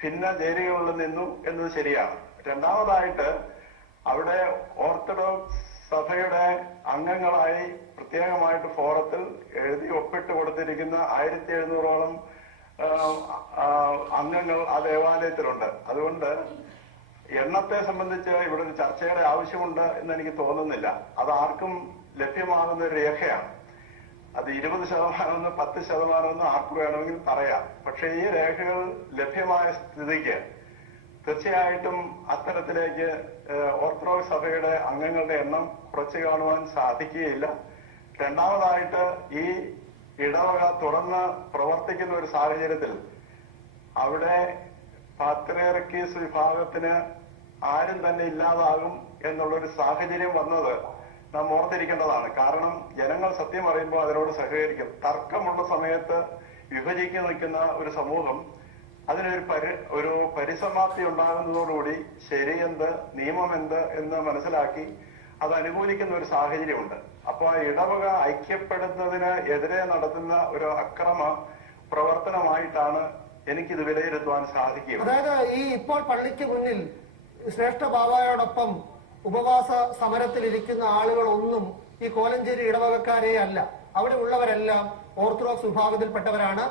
ഭിന്ന ചേരികളിൽ നിന്നു എന്നത് ശരിയാണ്. രണ്ടാമതായിട്ട് അവിടെ ഓർത്തഡോക്സ് സഭയുടെ അംഗങ്ങളായി പ്രത്യേകമായിട്ട് ഫോറത്തിൽ എഴുതി ഒപ്പിട്ട് കൊടുത്തിരിക്കുന്ന 1700ഓളം അംഗങ്ങൾ ആ ദേവാലയത്തിലുണ്ട്. അതുകൊണ്ട് എണ്ണത്തെ സംബന്ധിച്ച് ഇവിടെ ഒരു ചർച്ചയുടെ ആവശ്യമുണ്ട് എന്ന് എനിക്ക് തോന്നുന്നില്ല. അത് ആർക്കും ലഭ്യമാകുന്ന ഒരു രേഖയാണ്. അത് 20% 10% ആർക്ക് വേണമെങ്കിൽ പറയാം. പക്ഷെ ഈ രേഖകൾ ലഭ്യമായ സ്ഥിതിക്ക് തീർച്ചയായിട്ടും അത്തരത്തിലേക്ക് ഓർത്തഡോക്സ് സഭയുടെ അംഗങ്ങളുടെ എണ്ണം കുറച്ചു കാണുവാൻ സാധിക്കുകയില്ല. രണ്ടാമതായിട്ട് ഈ ഇടവക തുറന്ന് പ്രവർത്തിക്കുന്ന ഒരു സാഹചര്യത്തിൽ അവിടെ പാത്രിയർക്കീസ് വിഭാഗത്തിന് ആരും തന്നെ ഇല്ലാതാകും എന്നുള്ളൊരു സാഹചര്യം വന്നത് നാം ഓർത്തിരിക്കേണ്ടതാണ്. കാരണം ജനങ്ങൾ സത്യം അറിയുമ്പോൾ അതിനോട് സഹകരിക്കും. തർക്കമുള്ള സമയത്ത് വിഭജിച്ചു നിൽക്കുന്ന ഒരു സമൂഹം അതിനൊരു പരിസമാപ്തി ഉണ്ടാകുന്നതോടുകൂടി ശരിയെന്ത് നിയമമെന്ത് എന്ന് മനസ്സിലാക്കി അത് അനുകൂലിക്കുന്ന ഒരു സാഹചര്യമുണ്ട്. അപ്പോൾ ആ ഇടവക ഐക്യപ്പെടുന്നതിന് എതിരെ നടത്തുന്ന ഒരു അക്രമ പ്രവർത്തനമായിട്ടാണ് എനിക്കിത് വിലയിരുത്തുവാൻ സാധിക്കുക. അതായത് ഈ ഇപ്പോൾ പള്ളിക്ക് മുന്നിൽ ശ്രേഷ്ഠ ബാബായോടൊപ്പം ഉപവാസ സമരത്തിലിരിക്കുന്ന ആളുകളൊന്നും ഈ കോലഞ്ചേരി ഇടവകക്കാരെ അല്ല. അവിടെ ഉള്ളവരെല്ലാം ഓർത്തഡോക്സ് വിഭാഗത്തിൽപ്പെട്ടവരാണ്.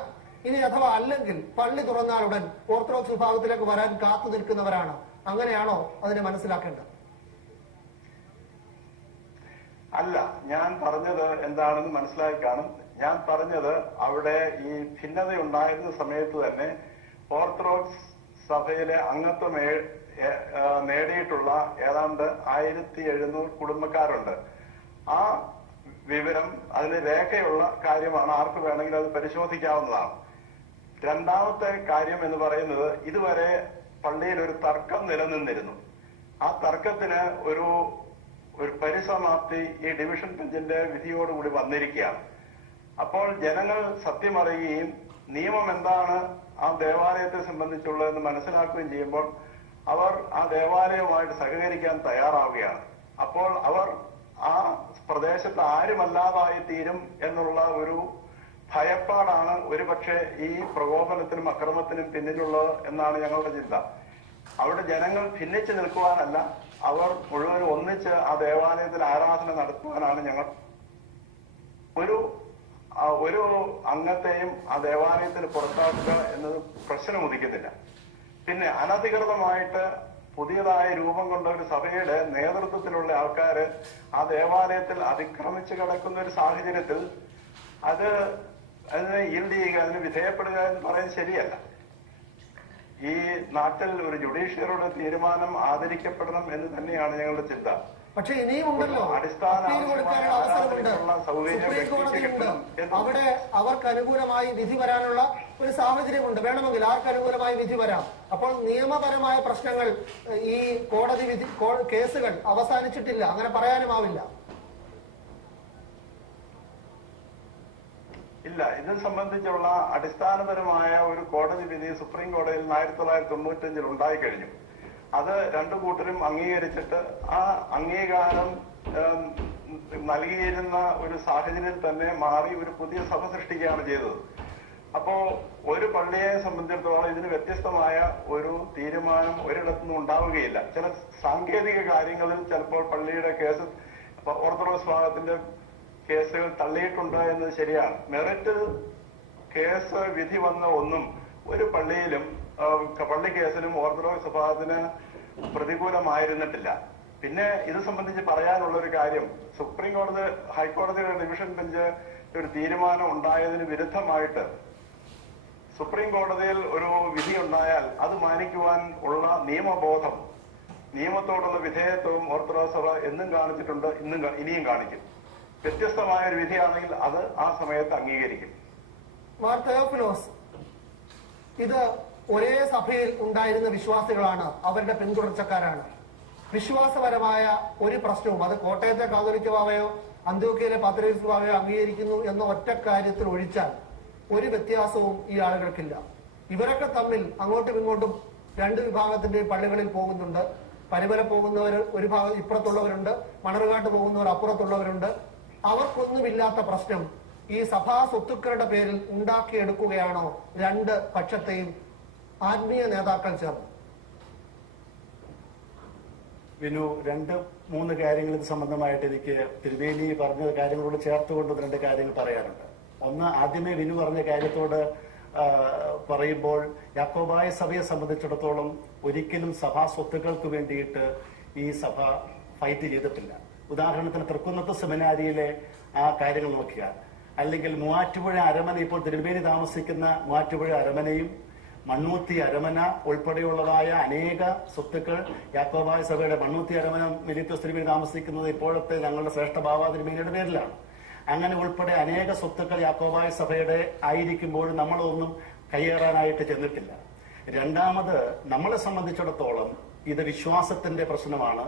ഇനി അഥവാ അല്ലെങ്കിൽ പള്ളി തുറന്നാലുടൻ ഓർത്തഡോക്സ് വിഭാഗത്തിലേക്ക് വരാൻ കാത്തു നിൽക്കുന്നവരാണ്. അങ്ങനെയാണോ അതിനെ മനസ്സിലാക്കേണ്ടത്? അല്ല, ഞാൻ പറഞ്ഞത് എന്താണെന്ന് മനസ്സിലാക്കി കാണും. ഞാൻ പറഞ്ഞത് അവിടെ ഈ ഭിന്നത ഉണ്ടായിരുന്ന സമയത്ത് തന്നെ ഓർത്തഡോക്സ് സഭയിലെ അംഗത്വം നേടിയിട്ടുള്ള ഏതാണ്ട് 1700 കുടുംബക്കാരുണ്ട്. ആ വിവരം അതിന് രേഖയുള്ള കാര്യമാണ്. ആർക്ക് വേണമെങ്കിലും അത് പരിശോധിക്കാവുന്നതാണ്. രണ്ടാമത്തെ കാര്യം എന്ന് പറയുന്നത്, ഇതുവരെ പള്ളിയിൽ ഒരു തർക്കം നിലനിന്നിരുന്നു. ആ തർക്കത്തിന് ഒരു പരിസമാപ്തി ഈ ഡിവിഷൻ ബെഞ്ചിന്റെ വിധിയോടുകൂടി വന്നിരിക്കുകയാണ്. അപ്പോൾ ജനങ്ങൾ സത്യം അറിയുകയും നിയമം എന്താണ് ആ ദേവാലയത്തെ സംബന്ധിച്ചുള്ളതെന്ന് മനസ്സിലാക്കുകയും ചെയ്യുമ്പോൾ അവർ ആ ദേവാലയവുമായിട്ട് സഹകരിക്കാൻ തയ്യാറാവുകയാണ്. അപ്പോൾ അവർ ആ പ്രദേശത്ത് ആരുമല്ലാതായി തീരും എന്നുള്ള ഒരു ഭയപ്പാടാണ് ഒരുപക്ഷെ ഈ പ്രകോപനത്തിനും അക്രമത്തിനും പിന്നിലുള്ളത് എന്നാണ് ഞങ്ങളുടെ ചിന്ത. അവിടെ ജനങ്ങൾ ഭിന്നിച്ചു നിൽക്കുവാനല്ല, അവർ മുഴുവൻ ഒന്നിച്ച് ആ ദേവാലയത്തിൽ ആരാധന നടത്തുവാനാണ് ഞങ്ങൾ. ഒരു അംഗത്തെയും ആ ദേവാലയത്തിന് പുറത്താക്കുക എന്നത് പ്രശ്നം ഉദിക്കുന്നില്ല. പിന്നെ അനധികൃതമായിട്ട് പുതിയതായി രൂപം കൊണ്ട ഒരു സഭയുടെ നേതൃത്വത്തിലുള്ള ആൾക്കാര് ആ ദേവാലയത്തിൽ അതിക്രമിച്ച് കിടക്കുന്ന ഒരു സാഹചര്യത്തിൽ അതിനെ ഈൽഡ് ചെയ്യുക, അതിന് വിധേയപ്പെടുക എന്ന് പറയുന്നത് ശരിയല്ല. ഈ നാട്ടിൽ ഒരു ജുഡീഷ്യറിയുടെ തീരുമാനം ആദരിക്കപ്പെടണം എന്ന് തന്നെയാണ് ഞങ്ങളുടെ ചിന്ത. പക്ഷെ ഇനിയും ഉണ്ടല്ലോ, അപ്പീൽ കൊടുക്കാനുള്ള അവസരമുണ്ട്, സുപ്രീം കോടതിയുണ്ട്. അവിടെ അവർക്ക് അനുകൂലമായി വിധി വരാനുള്ള ഒരു സാഹചര്യമുണ്ട്. വേണമെങ്കിൽ ആർക്ക് അനുകൂലമായി വിധി വരാം. അപ്പോൾ നിയമപരമായ പ്രശ്നങ്ങൾ, ഈ കോടതി വിധി കേസുകൾ അവസാനിച്ചിട്ടില്ല, അങ്ങനെ പറയാനുമാവില്ല. ഇല്ല, ഇത് സംബന്ധിച്ചുള്ള അടിസ്ഥാനപരമായ ഒരു കോടതി വിധി സുപ്രീം കോടതിയിൽ 1995 ഉണ്ടായിക്കഴിഞ്ഞു. അത് രണ്ടു കൂട്ടരും അംഗീകരിച്ചിട്ട് ആ അംഗീകാരം നൽകിയിരുന്ന ഒരു സാഹചര്യം തന്നെ മാറി ഒരു പുതിയ സഭ സൃഷ്ടിക്കുകയാണ് ചെയ്തത്. അപ്പോ ഒരു പള്ളിയെ സംബന്ധിച്ചിടത്തോളം ഇതിന് വ്യത്യസ്തമായ ഒരു തീരുമാനം ഒരിടത്തുനിന്നും ഉണ്ടാവുകയില്ല. ചില സാങ്കേതിക കാര്യങ്ങളിൽ ചിലപ്പോൾ പള്ളിയുടെ കേസ്, ഓർത്തഡോക്സ് വിഭാഗത്തിന്റെ കേസുകൾ തള്ളിയിട്ടുണ്ട് എന്നത് ശരിയാണ്. മെറിറ്റ് കേസ് വിധി വന്ന ഒന്നും ഒരു പള്ളിയിലും പള്ളി കേസിലും ഓർത്തഡോക്സ് വിഭാഗത്തിന് പ്രതികൂലമായിരുന്നിട്ടില്ല. പിന്നെ ഇത് സംബന്ധിച്ച് പറയാനുള്ള ഒരു കാര്യം, സുപ്രീം കോടതി ഹൈക്കോടതിയുടെ ഡിവിഷൻ ബെഞ്ച് ഒരു തീരുമാനം ഉണ്ടായതിന് വിരുദ്ധമായിട്ട് സുപ്രീം കോടതിയിൽ ഒരു വിധി ഉണ്ടായാൽ അത് മാനിക്കുവാൻ ഉള്ള നിയമബോധം, നിയമത്തോടുള്ള വിധേയത്വവും ഓർത്തഡോക്സ് സഭ എന്നും കാണിച്ചിട്ടുണ്ട്, ഇനിയും കാണിക്കും. വ്യത്യസ്തമായ ഒരു വിധിയാണെങ്കിൽ അത് ആ സമയത്ത് അംഗീകരിക്കും. ഇത് ഒരേ സഭയിൽ ഉണ്ടായിരുന്ന വിശ്വാസികളാണ്, അവരുടെ പിന്തുടർച്ചക്കാരാണ്. വിശ്വാസപരമായ ഒരു പ്രശ്നവും, അത് കോട്ടയത്തെ കാതോലിക്ക ബാവയോ അന്ത്യോക്യയിലെ പാത്രീസ് ബാവയോ അംഗീകരിക്കുന്നു എന്ന ഒറ്റ കാര്യത്തിൽ ഒഴിച്ചാൽ ഒരു വ്യത്യാസവും ഈ ആളുകൾക്കില്ല. ഇവരൊക്കെ തമ്മിൽ അങ്ങോട്ടും ഇങ്ങോട്ടും രണ്ട് വിഭാഗത്തിന്റെ പള്ളികളിൽ പോകുന്നുണ്ട്. പരിമല പോകുന്നവർ ഒരു ഭാഗം ഇപ്പുറത്തുള്ളവരുണ്ട്, മണർകാട്ട് പോകുന്നവർ അപ്പുറത്തുള്ളവരുണ്ട്. അവർക്കൊന്നുമില്ലാത്ത പ്രശ്നം ഈ സഭാ സ്വത്തുക്കളുടെ പേരിൽ ഉണ്ടാക്കിയെടുക്കുകയാണോ രണ്ട് പക്ഷത്തെയും ആത്മീയ നേതാക്കൾ ചേർന്ന്? വിനു, 2-3 കാര്യങ്ങൾ ഇത് സംബന്ധമായിട്ട് എനിക്ക് തിരുവേലി പറഞ്ഞ കാര്യങ്ങളോട് ചേർത്തുകൊണ്ട് 2 കാര്യങ്ങൾ പറയാനുണ്ട്. ഒന്ന്, ആദ്യമേ വിനു പറഞ്ഞ കാര്യത്തോട് പറയുമ്പോൾ യാക്കോബായ സഭയെ സംബന്ധിച്ചിടത്തോളം ഒരിക്കലും സഭാ സ്വത്തുക്കൾക്ക് വേണ്ടിയിട്ട് ഈ സഭ ഫൈറ്റ് ചെയ്തിട്ടില്ല. ഉദാഹരണത്തിന് തൃക്കുന്നത്ത് സെമിനാരിയിലെ ആ കാര്യങ്ങൾ നോക്കിയാൽ, അല്ലെങ്കിൽ മൂവാറ്റുപുഴ അരമന, ഇപ്പോൾ തിരുവേലി താമസിക്കുന്ന മൂവാറ്റുപുഴ അരമനയും മണ്ണൂത്തി അരമന ഉൾപ്പെടെയുള്ളതായ അനേക സ്വത്തുക്കൾ യാക്കോബായ സഭയുടെ, മണ്ണൂത്തി അരമന മെലിത്തോസ് തിരുമേനി താമസിക്കുന്നത് ഇപ്പോഴത്തെ ഞങ്ങളുടെ ശ്രേഷ്ഠ ബാബ തിരുമേനിയുടെ പേരിലാണ്. അങ്ങനെ ഉൾപ്പെടെ അനേക സ്വത്തുക്കൾ യാക്കോബായ സഭയുടെ ആയിരിക്കുമ്പോഴും നമ്മളൊന്നും കയ്യേറാനായിട്ട് ചെന്നിട്ടില്ല. രണ്ടാമത്, നമ്മളെ സംബന്ധിച്ചിടത്തോളം ഇത് വിശ്വാസത്തിന്റെ പ്രശ്നമാണ്.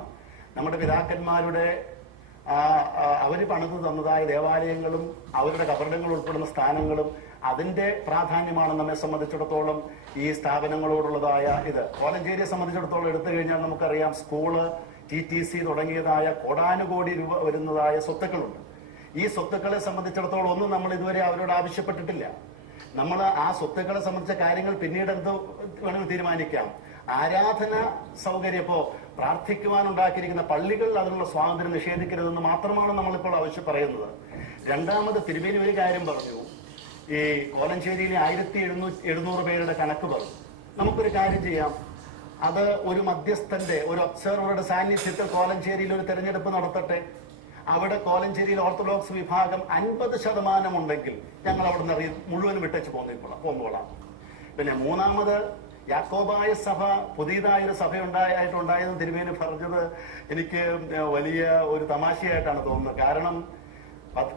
നമ്മുടെ പിതാക്കന്മാരുടെ അവര് പണിതു തന്നതായ ദേവാലയങ്ങളും അവരുടെ കബറിടങ്ങൾ ഉൾപ്പെടുന്ന സ്ഥാനങ്ങളും അതിന്റെ പ്രാധാന്യമാണ് നമ്മെ സംബന്ധിച്ചിടത്തോളം ഈ സ്ഥാപനങ്ങളോടുള്ളതായ ഇത്. കോലഞ്ചേരിയെ സംബന്ധിച്ചിടത്തോളം എടുത്തു കഴിഞ്ഞാൽ നമുക്കറിയാം, സ്കൂള്, TTC തുടങ്ങിയതായ കോടാനുകോടി രൂപ വരുന്നതായ സ്വത്തുക്കളുണ്ട്. ഈ സ്വത്തുക്കളെ സംബന്ധിച്ചിടത്തോളം ഒന്നും നമ്മൾ ഇതുവരെ അവരോട് ആവശ്യപ്പെട്ടിട്ടില്ല. നമ്മൾ ആ സ്വത്തുക്കളെ സംബന്ധിച്ച കാര്യങ്ങൾ പിന്നീട് എന്തോ വേണമെങ്കിൽ തീരുമാനിക്കാം. ആരാധന സൗകര്യം, ഇപ്പോ പ്രാർത്ഥിക്കുവാനുണ്ടാക്കിയിരിക്കുന്ന പള്ളികളിൽ അതിനുള്ള സ്വാതന്ത്ര്യം നിഷേധിക്കരുതെന്ന് മാത്രമാണ് നമ്മളിപ്പോൾ ആവശ്യം പറയുന്നത്. രണ്ടാമത്, തിരുമേനി ഒരു കാര്യം പറഞ്ഞു, ഈ കോലഞ്ചേരിയിലെ 1700 പേരുടെ കണക്ക് പറഞ്ഞു. നമുക്കൊരു കാര്യം ചെയ്യാം, അത് ഒരു മധ്യസ്ഥന്റെ, ഒരു ഒബ്സർവറുടെ സാന്നിധ്യത്തിൽ കോലഞ്ചേരിയിൽ ഒരു തെരഞ്ഞെടുപ്പ് നടത്തട്ടെ. അവിടെ കോലഞ്ചേരിയിൽ ഓർത്തഡോക്സ് വിഭാഗം 50% ഉണ്ടെങ്കിൽ ഞങ്ങൾ അവിടെ നിന്ന് മുഴുവനും വിട്ടേച്ച് പോന്നോളാം. പിന്നെ മൂന്നാമത്, യാക്കോബായ സഭ പുതിയതായൊരു സഭ ഉണ്ടായതും തിരുമേനി പറഞ്ഞത് എനിക്ക് വലിയ ഒരു തമാശയായിട്ടാണ് തോന്നുന്നത്. കാരണം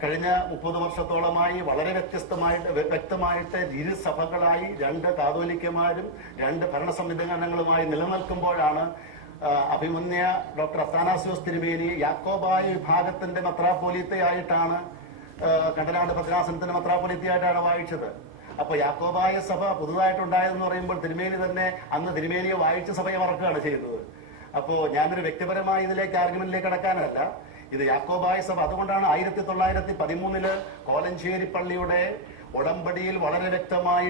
കഴിഞ്ഞ 30 വർഷത്തോളമായി വളരെ വ്യക്തമായിട്ട് ഇരു സഭകളായി 2 കാതോലിക്കമാരും 2 ഭരണ സംവിധാനങ്ങളുമായി നിലനിൽക്കുമ്പോഴാണ് അഭിമന്യ ഡോക്ടർ അത്താനാസിയോസ് തിരുമേനി യാക്കോബായ വിഭാഗത്തിന്റെ മെത്രാപ്പോലീത്തയായിട്ടാണ്, കണ്ടനാട് ഭദ്രാസനത്തിന്റെ മെത്രാപ്പോലീത്തയായിട്ടാണ് വായിച്ചത്. അപ്പൊ യാക്കോബായ സഭ പുതുതായിട്ടുണ്ടായതെന്ന് പറയുമ്പോൾ തിരുമേനി തന്നെ അന്ന് തിരുമേനിയെ വായിച്ച സഭയെ മറക്കുകയാണ് ചെയ്യുന്നത്. അപ്പോ ഞാനൊരു വ്യക്തിപരമായ ഇതിലേക്ക് ആർഗ്യുമെന്റിലേക്ക് കടക്കാനല്ല, ഇത് യാക്കോബായ സഭ. അതുകൊണ്ടാണ് 1913 കോലഞ്ചേരി പള്ളിയുടെ ഉടമ്പടിയിൽ വളരെ വ്യക്തമായി,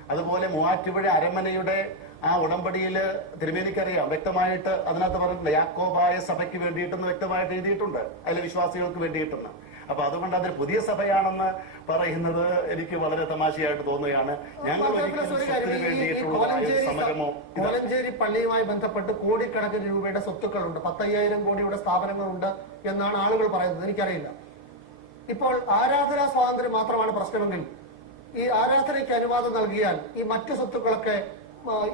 അതുപോലെ മൂവാറ്റുപുഴ അരമനയുടെ ആ ഉടമ്പടിയിൽ തിരുമേനിക്കറിയാം വ്യക്തമായിട്ട് അതിനകത്ത് പറഞ്ഞിട്ടുണ്ട്, യാക്കോബായ സഭയ്ക്ക് വേണ്ടിയിട്ടെന്ന് വ്യക്തമായിട്ട് എഴുതിയിട്ടുണ്ട്, അതിലെ വിശ്വാസികൾക്ക് വേണ്ടിയിട്ടെന്ന്. അപ്പൊ അതുകൊണ്ട് അതൊരു പുതിയ സഭയാണെന്ന് പറയുന്നത് എനിക്ക് വളരെ തമാശയായിട്ട് തോന്നുകയാണ്. ഞങ്ങൾ സമരമോ, കോലഞ്ചേരി പള്ളിയുമായി ബന്ധപ്പെട്ട് കോടിക്കണക്കിന് രൂപയുടെ സ്വത്തുക്കളുണ്ട്, 10,000 കോടിയുടെ സ്ഥാപനങ്ങളുണ്ട് എന്നാണ് ആളുകൾ പറയുന്നത്. എനിക്കറിയില്ല. ഇപ്പോൾ ആരാധനാ സ്വാതന്ത്ര്യം മാത്രമാണ് പ്രശ്നമെങ്കിൽ ഈ ആരാധനയ്ക്ക് അനുവാദം നൽകിയാൽ ഈ മറ്റു സ്വത്തുക്കളൊക്കെ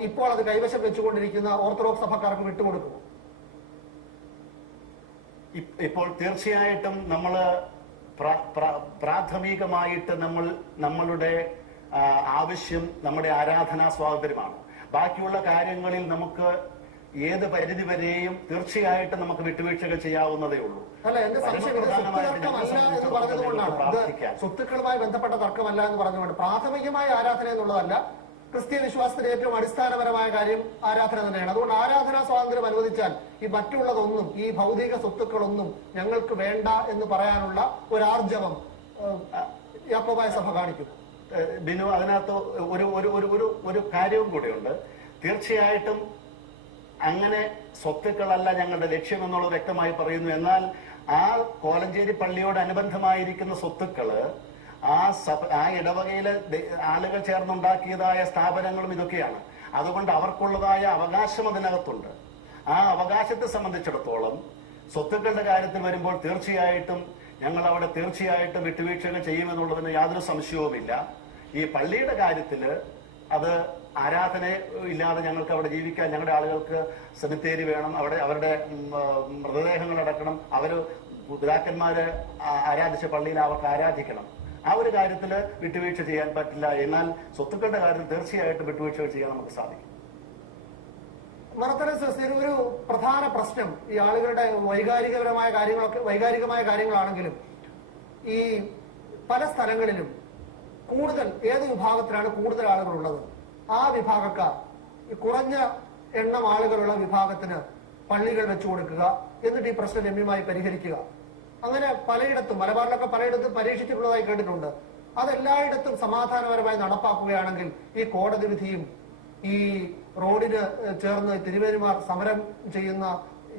ഇപ്പോൾ അത് കൈവശം വെച്ചുകൊണ്ടിരിക്കുന്ന ഓർത്തഡോക്സ് സഭക്കാർക്ക് വിട്ടുകൊടുക്കുമോ? ഇപ്പോൾ തീർച്ചയായിട്ടും നമ്മൾ പ്രാഥമികമായിട്ട് നമ്മളുടെ ആവശ്യം നമ്മുടെ ആരാധനാ സ്വാതന്ത്ര്യമാണ്. ബാക്കിയുള്ള കാര്യങ്ങളിൽ നമുക്ക് ഏത് പരിധി വരെയും തീർച്ചയായിട്ടും നമുക്ക് വിട്ടുവീഴ്ചകൾ ചെയ്യാവുന്നതേ ഉള്ളൂ. അല്ല, എന്റെ സംശയം എന്ന് പറഞ്ഞതുകൊണ്ടാണ്, സ്വത്തുക്കളുമായി ബന്ധപ്പെട്ട തർക്കമല്ല എന്ന് പറഞ്ഞുകൊണ്ട് പ്രാഥമികമായ ആരാധന എന്നുള്ളതല്ല, ക്രിസ്ത്യൻ വിശ്വാസത്തിന്റെ ഏറ്റവും അടിസ്ഥാനപരമായ കാര്യം ആരാധന തന്നെയാണ്. അതുകൊണ്ട് ആരാധനാ സ്വാതന്ത്ര്യം അനുവദിച്ചാൽ ഈ മറ്റുള്ളതൊന്നും, ഈ ഭൗതിക സ്വത്തുക്കളൊന്നും ഞങ്ങൾക്ക് വേണ്ട എന്ന് പറയാനുള്ള ഒരു ആർജവം യാക്കോബായ സഭ കാണിക്കും. ബിനു, അതിനകത്ത് ഒരു ഒരു ഒരു ഒരു കാര്യവും കൂടെയുണ്ട്. തീർച്ചയായിട്ടും അങ്ങനെ സ്വത്തുക്കളല്ല ഞങ്ങളുടെ ലക്ഷ്യം എന്നുള്ളത് വ്യക്തമായി പറയുന്നു. എന്നാൽ ആ കോലഞ്ചേരി പള്ളിയോടനുബന്ധമായിരിക്കുന്ന സ്വത്തുക്കള് ആ ഇടവകയിലെ ആളുകൾ ചേർന്നുണ്ടാക്കിയതായ സ്ഥാപനങ്ങളും ഇതൊക്കെയാണ്. അതുകൊണ്ട് അവർക്കുള്ളതായ അവകാശം അതിനകത്തുണ്ട്. ആ അവകാശത്തെ സംബന്ധിച്ചിടത്തോളം സ്വത്തുക്കളുടെ കാര്യത്തിൽ വരുമ്പോൾ തീർച്ചയായിട്ടും ഞങ്ങൾ അവിടെ തീർച്ചയായിട്ടും വിട്ടുവീഴ്ചകൾ ചെയ്യുമെന്നുള്ളതിന് യാതൊരു സംശയവുമില്ല. ഈ പള്ളിയുടെ കാര്യത്തില് അത് ആരാധന ഇല്ലാതെ ഞങ്ങൾക്ക് അവിടെ ജീവിക്കാൻ, ഞങ്ങളുടെ ആളുകൾക്ക് സെമിത്തേരി വേണം, അവിടെ അവരുടെ മൃതദേഹങ്ങൾ അടക്കണം, അവര് പിതാക്കന്മാര് ആരാധിച്ച പള്ളിയിൽ അവർക്ക് ആരാധിക്കണം. ആ ഒരു കാര്യത്തില് വിട്ടുവീഴ്ച ചെയ്യാൻ പറ്റില്ല. എന്നാൽ സ്വത്തുക്കളുടെ കാര്യത്തിൽ തീർച്ചയായിട്ടും വിട്ടുവീഴ്ചകൾ ചെയ്യാൻ നമുക്ക് സാധിക്കും. ഒരു പ്രധാന പ്രശ്നം ഈ ആളുകളുടെ വൈകാരികമായ കാര്യങ്ങളാണെങ്കിലും ഈ പല സ്ഥലങ്ങളിലും കൂടുതൽ ഏത് വിഭാഗത്തിലാണ് കൂടുതൽ ആളുകളുള്ളത് ആ വിഭാഗക്കാർ ഈ കുറഞ്ഞ എണ്ണം ആളുകളുള്ള വിഭാഗത്തിന് പള്ളികൾ വെച്ചു കൊടുക്കുക, എന്നിട്ട് ഈ പ്രശ്നം രമ്യമായി പരിഹരിക്കുക. അങ്ങനെ പലയിടത്തും, മലബാറിലൊക്കെ പലയിടത്തും പരീക്ഷിച്ചിട്ടുള്ളതായി കേട്ടിട്ടുണ്ട്. അതെല്ലായിടത്തും സമാധാനപരമായി നടപ്പാക്കുകയാണെങ്കിൽ ഈ കോടതി വിധിയും ഈ റോഡിന് ചേർന്ന് തിരുവേരുമാർ സമരം ചെയ്യുന്ന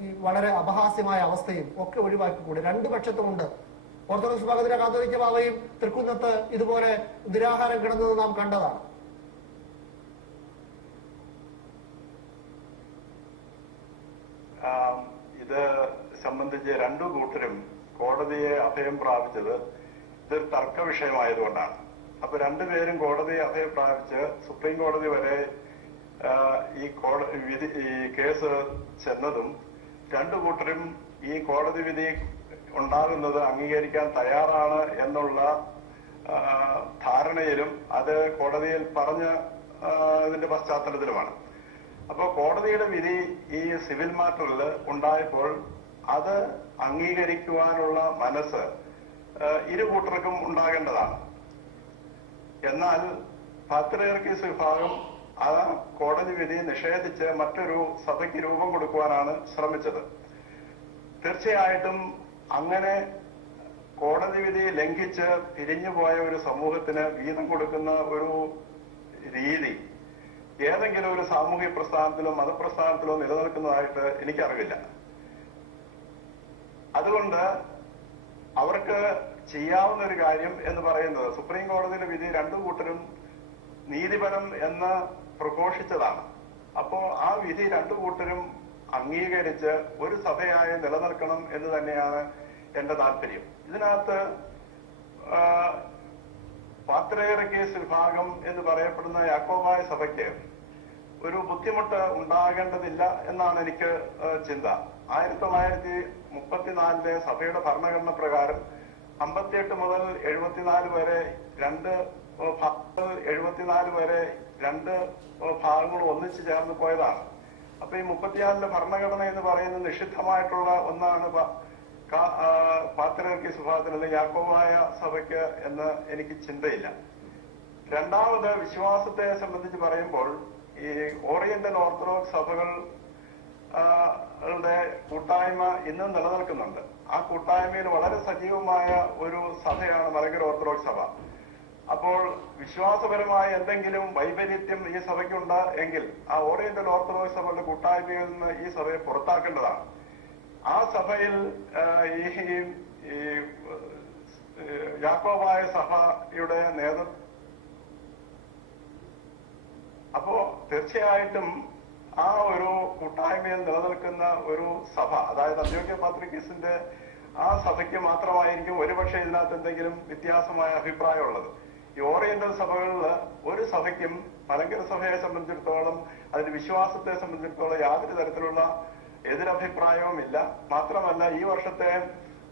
ഈ വളരെ അപഹാസ്യമായ അവസ്ഥയും ഒക്കെ ഒഴിവാക്കിക്കൂടെ? രണ്ടു പക്ഷത്തുമുണ്ട്. ഓർത്തഡോക്സ് വിഭാഗത്തിലെ കാത്തോലിക്ക ബാവയും തൃക്കുന്നത്ത് ഇതുപോലെ നിരാഹാരം കിടന്നത് നാം കണ്ടതാണ്. ഇത് സംബന്ധിച്ച് രണ്ടു കൂട്ടരും കോടതിയെ അഭയം പ്രാപിച്ചത് ഇതൊരു തർക്ക വിഷയമായതുകൊണ്ടാണ്. അപ്പൊ രണ്ടുപേരും കോടതിയെ അഭയം പ്രാപിച്ച് സുപ്രീം കോടതി വരെ ഈ കേസ് ചെന്നതും രണ്ടു കൂട്ടരും ഈ കോടതി വിധി ഉണ്ടാകുന്നത് അംഗീകരിക്കാൻ തയ്യാറാണ് എന്നുള്ള ധാരണയിലും അത് കോടതിയിൽ പറഞ്ഞ ഇതിന്റെ പശ്ചാത്തലത്തിലുമാണ്. അപ്പോൾ കോടതിയുടെ വിധി ഈ സിവിൽ മാറ്ററിൽ ഉണ്ടായപ്പോൾ അത് അംഗീകരിക്കുവാനുള്ള മനസ്സ് ഇരു കൂട്ടർക്കും ഉണ്ടാകേണ്ടതാണ്. എന്നാൽ പാത്രിയർക്കീസ് വിഭാഗം ആ കോടതി വിധി നിഷേധിച്ച് മറ്റൊരു സഭയ്ക്ക് രൂപം കൊടുക്കുവാനാണ് ശ്രമിച്ചത്. തീർച്ചയായിട്ടും അങ്ങനെ കോടതി വിധി ലംഘിച്ച് പിരിഞ്ഞുപോയ ഒരു സമൂഹത്തിന് വീതം കൊടുക്കുന്ന ഒരു രീതി ഏതെങ്കിലും ഒരു സാമൂഹിക പ്രസ്ഥാനത്തിലോ മതപ്രസ്ഥാനത്തിലോ നിലനിൽക്കുന്നതായിട്ട് എനിക്കറിവില്ല. അതുകൊണ്ട് അവർക്ക് ചെയ്യാവുന്ന ഒരു കാര്യം എന്ന് പറയുന്നത് സുപ്രീം കോടതിയിലെ വിധി രണ്ടു കൂട്ടരും നീതിപരം എന്ന് പ്രഘോഷിച്ചതാണ്. അപ്പോ ആ വിധി രണ്ടു കൂട്ടരും അംഗീകരിച്ച് ഒരു സഭയായി നിലനിൽക്കണം എന്ന് തന്നെയാണ് എന്റെ താല്പര്യം. ഇതിനകത്ത് പാത്രിയർക്കീസ് വിഭാഗം എന്ന് പറയപ്പെടുന്ന യാക്കോബായ സഭയ്ക്ക് ഒരു ബുദ്ധിമുട്ട് ഉണ്ടാകേണ്ടതില്ല എന്നാണ് എനിക്ക് ചിന്ത. 1934 സഭയുടെ ഭരണഘടന പ്രകാരം 58 മുതൽ 74 വരെ രണ്ട് ഭാഗങ്ങൾ ഒന്നിച്ചു ചേർന്ന് പോയതാണ്. അപ്പൊ ഈ 34 ഭരണഘടന എന്ന് പറയുന്നത് നിഷിദ്ധമായിട്ടുള്ള ഒന്നാണ് പാത്രിയർക്കീസ് വിഭാഗത്തിന് അല്ലെങ്കിൽ യാക്കോബായ സഭയ്ക്ക് എന്ന് എനിക്ക് ചിന്തയില്ല. രണ്ടാമത് വിശ്വാസത്തെ സംബന്ധിച്ച് പറയുമ്പോൾ ഈ ഓറിയന്റൽ ഓർത്തഡോക്സ് സഭകളുടെ കൂട്ടായ്മ ഇന്നും നിലനിൽക്കുന്നുണ്ട്. ആ കൂട്ടായ്മയിൽ വളരെ സജീവമായ ഒരു സഭയാണ് മലങ്കര ഓർത്തഡോക്സ് സഭ. അപ്പോൾ വിശ്വാസപരമായ എന്തെങ്കിലും വൈപരീത്യം ഈ സഭയ്ക്കുണ്ട് എങ്കിൽ ആ ഓറിയന്റൽ ഓർത്തഡോക്സ് സഭയുടെ കൂട്ടായ്മയിൽ നിന്ന് ഈ സഭയെ പുറത്താക്കേണ്ടതാണ്. ആ സഭയിൽ ഈ യാക്കോബായ സഭയുടെ നേതൃത്വം അപ്പോ തീർച്ചയായിട്ടും ആ ഒരു കൂട്ടായ്മയിൽ നിലനിൽക്കുന്ന ഒരു സഭ, അതായത് അന്ത്യോക്യ പാത്രിക്കീസിന്റെ ആ സഭയ്ക്ക് മാത്രമായിരിക്കും ഒരുപക്ഷെ ഇതിനകത്ത് എന്തെങ്കിലും വ്യത്യാസമായ അഭിപ്രായമുള്ളത്. ഈ ഓറിയന്റൽ സഭകളിൽ ഒരു സഭയ്ക്കും മലങ്കര സഭയെ സംബന്ധിച്ചിടത്തോളം അതിന്റെ വിശ്വാസത്തെ സംബന്ധിച്ചിടത്തോളം യാതൊരു തരത്തിലുള്ള എതിരഭിപ്രായവുമില്ല. മാത്രമല്ല ഈ വർഷത്തെ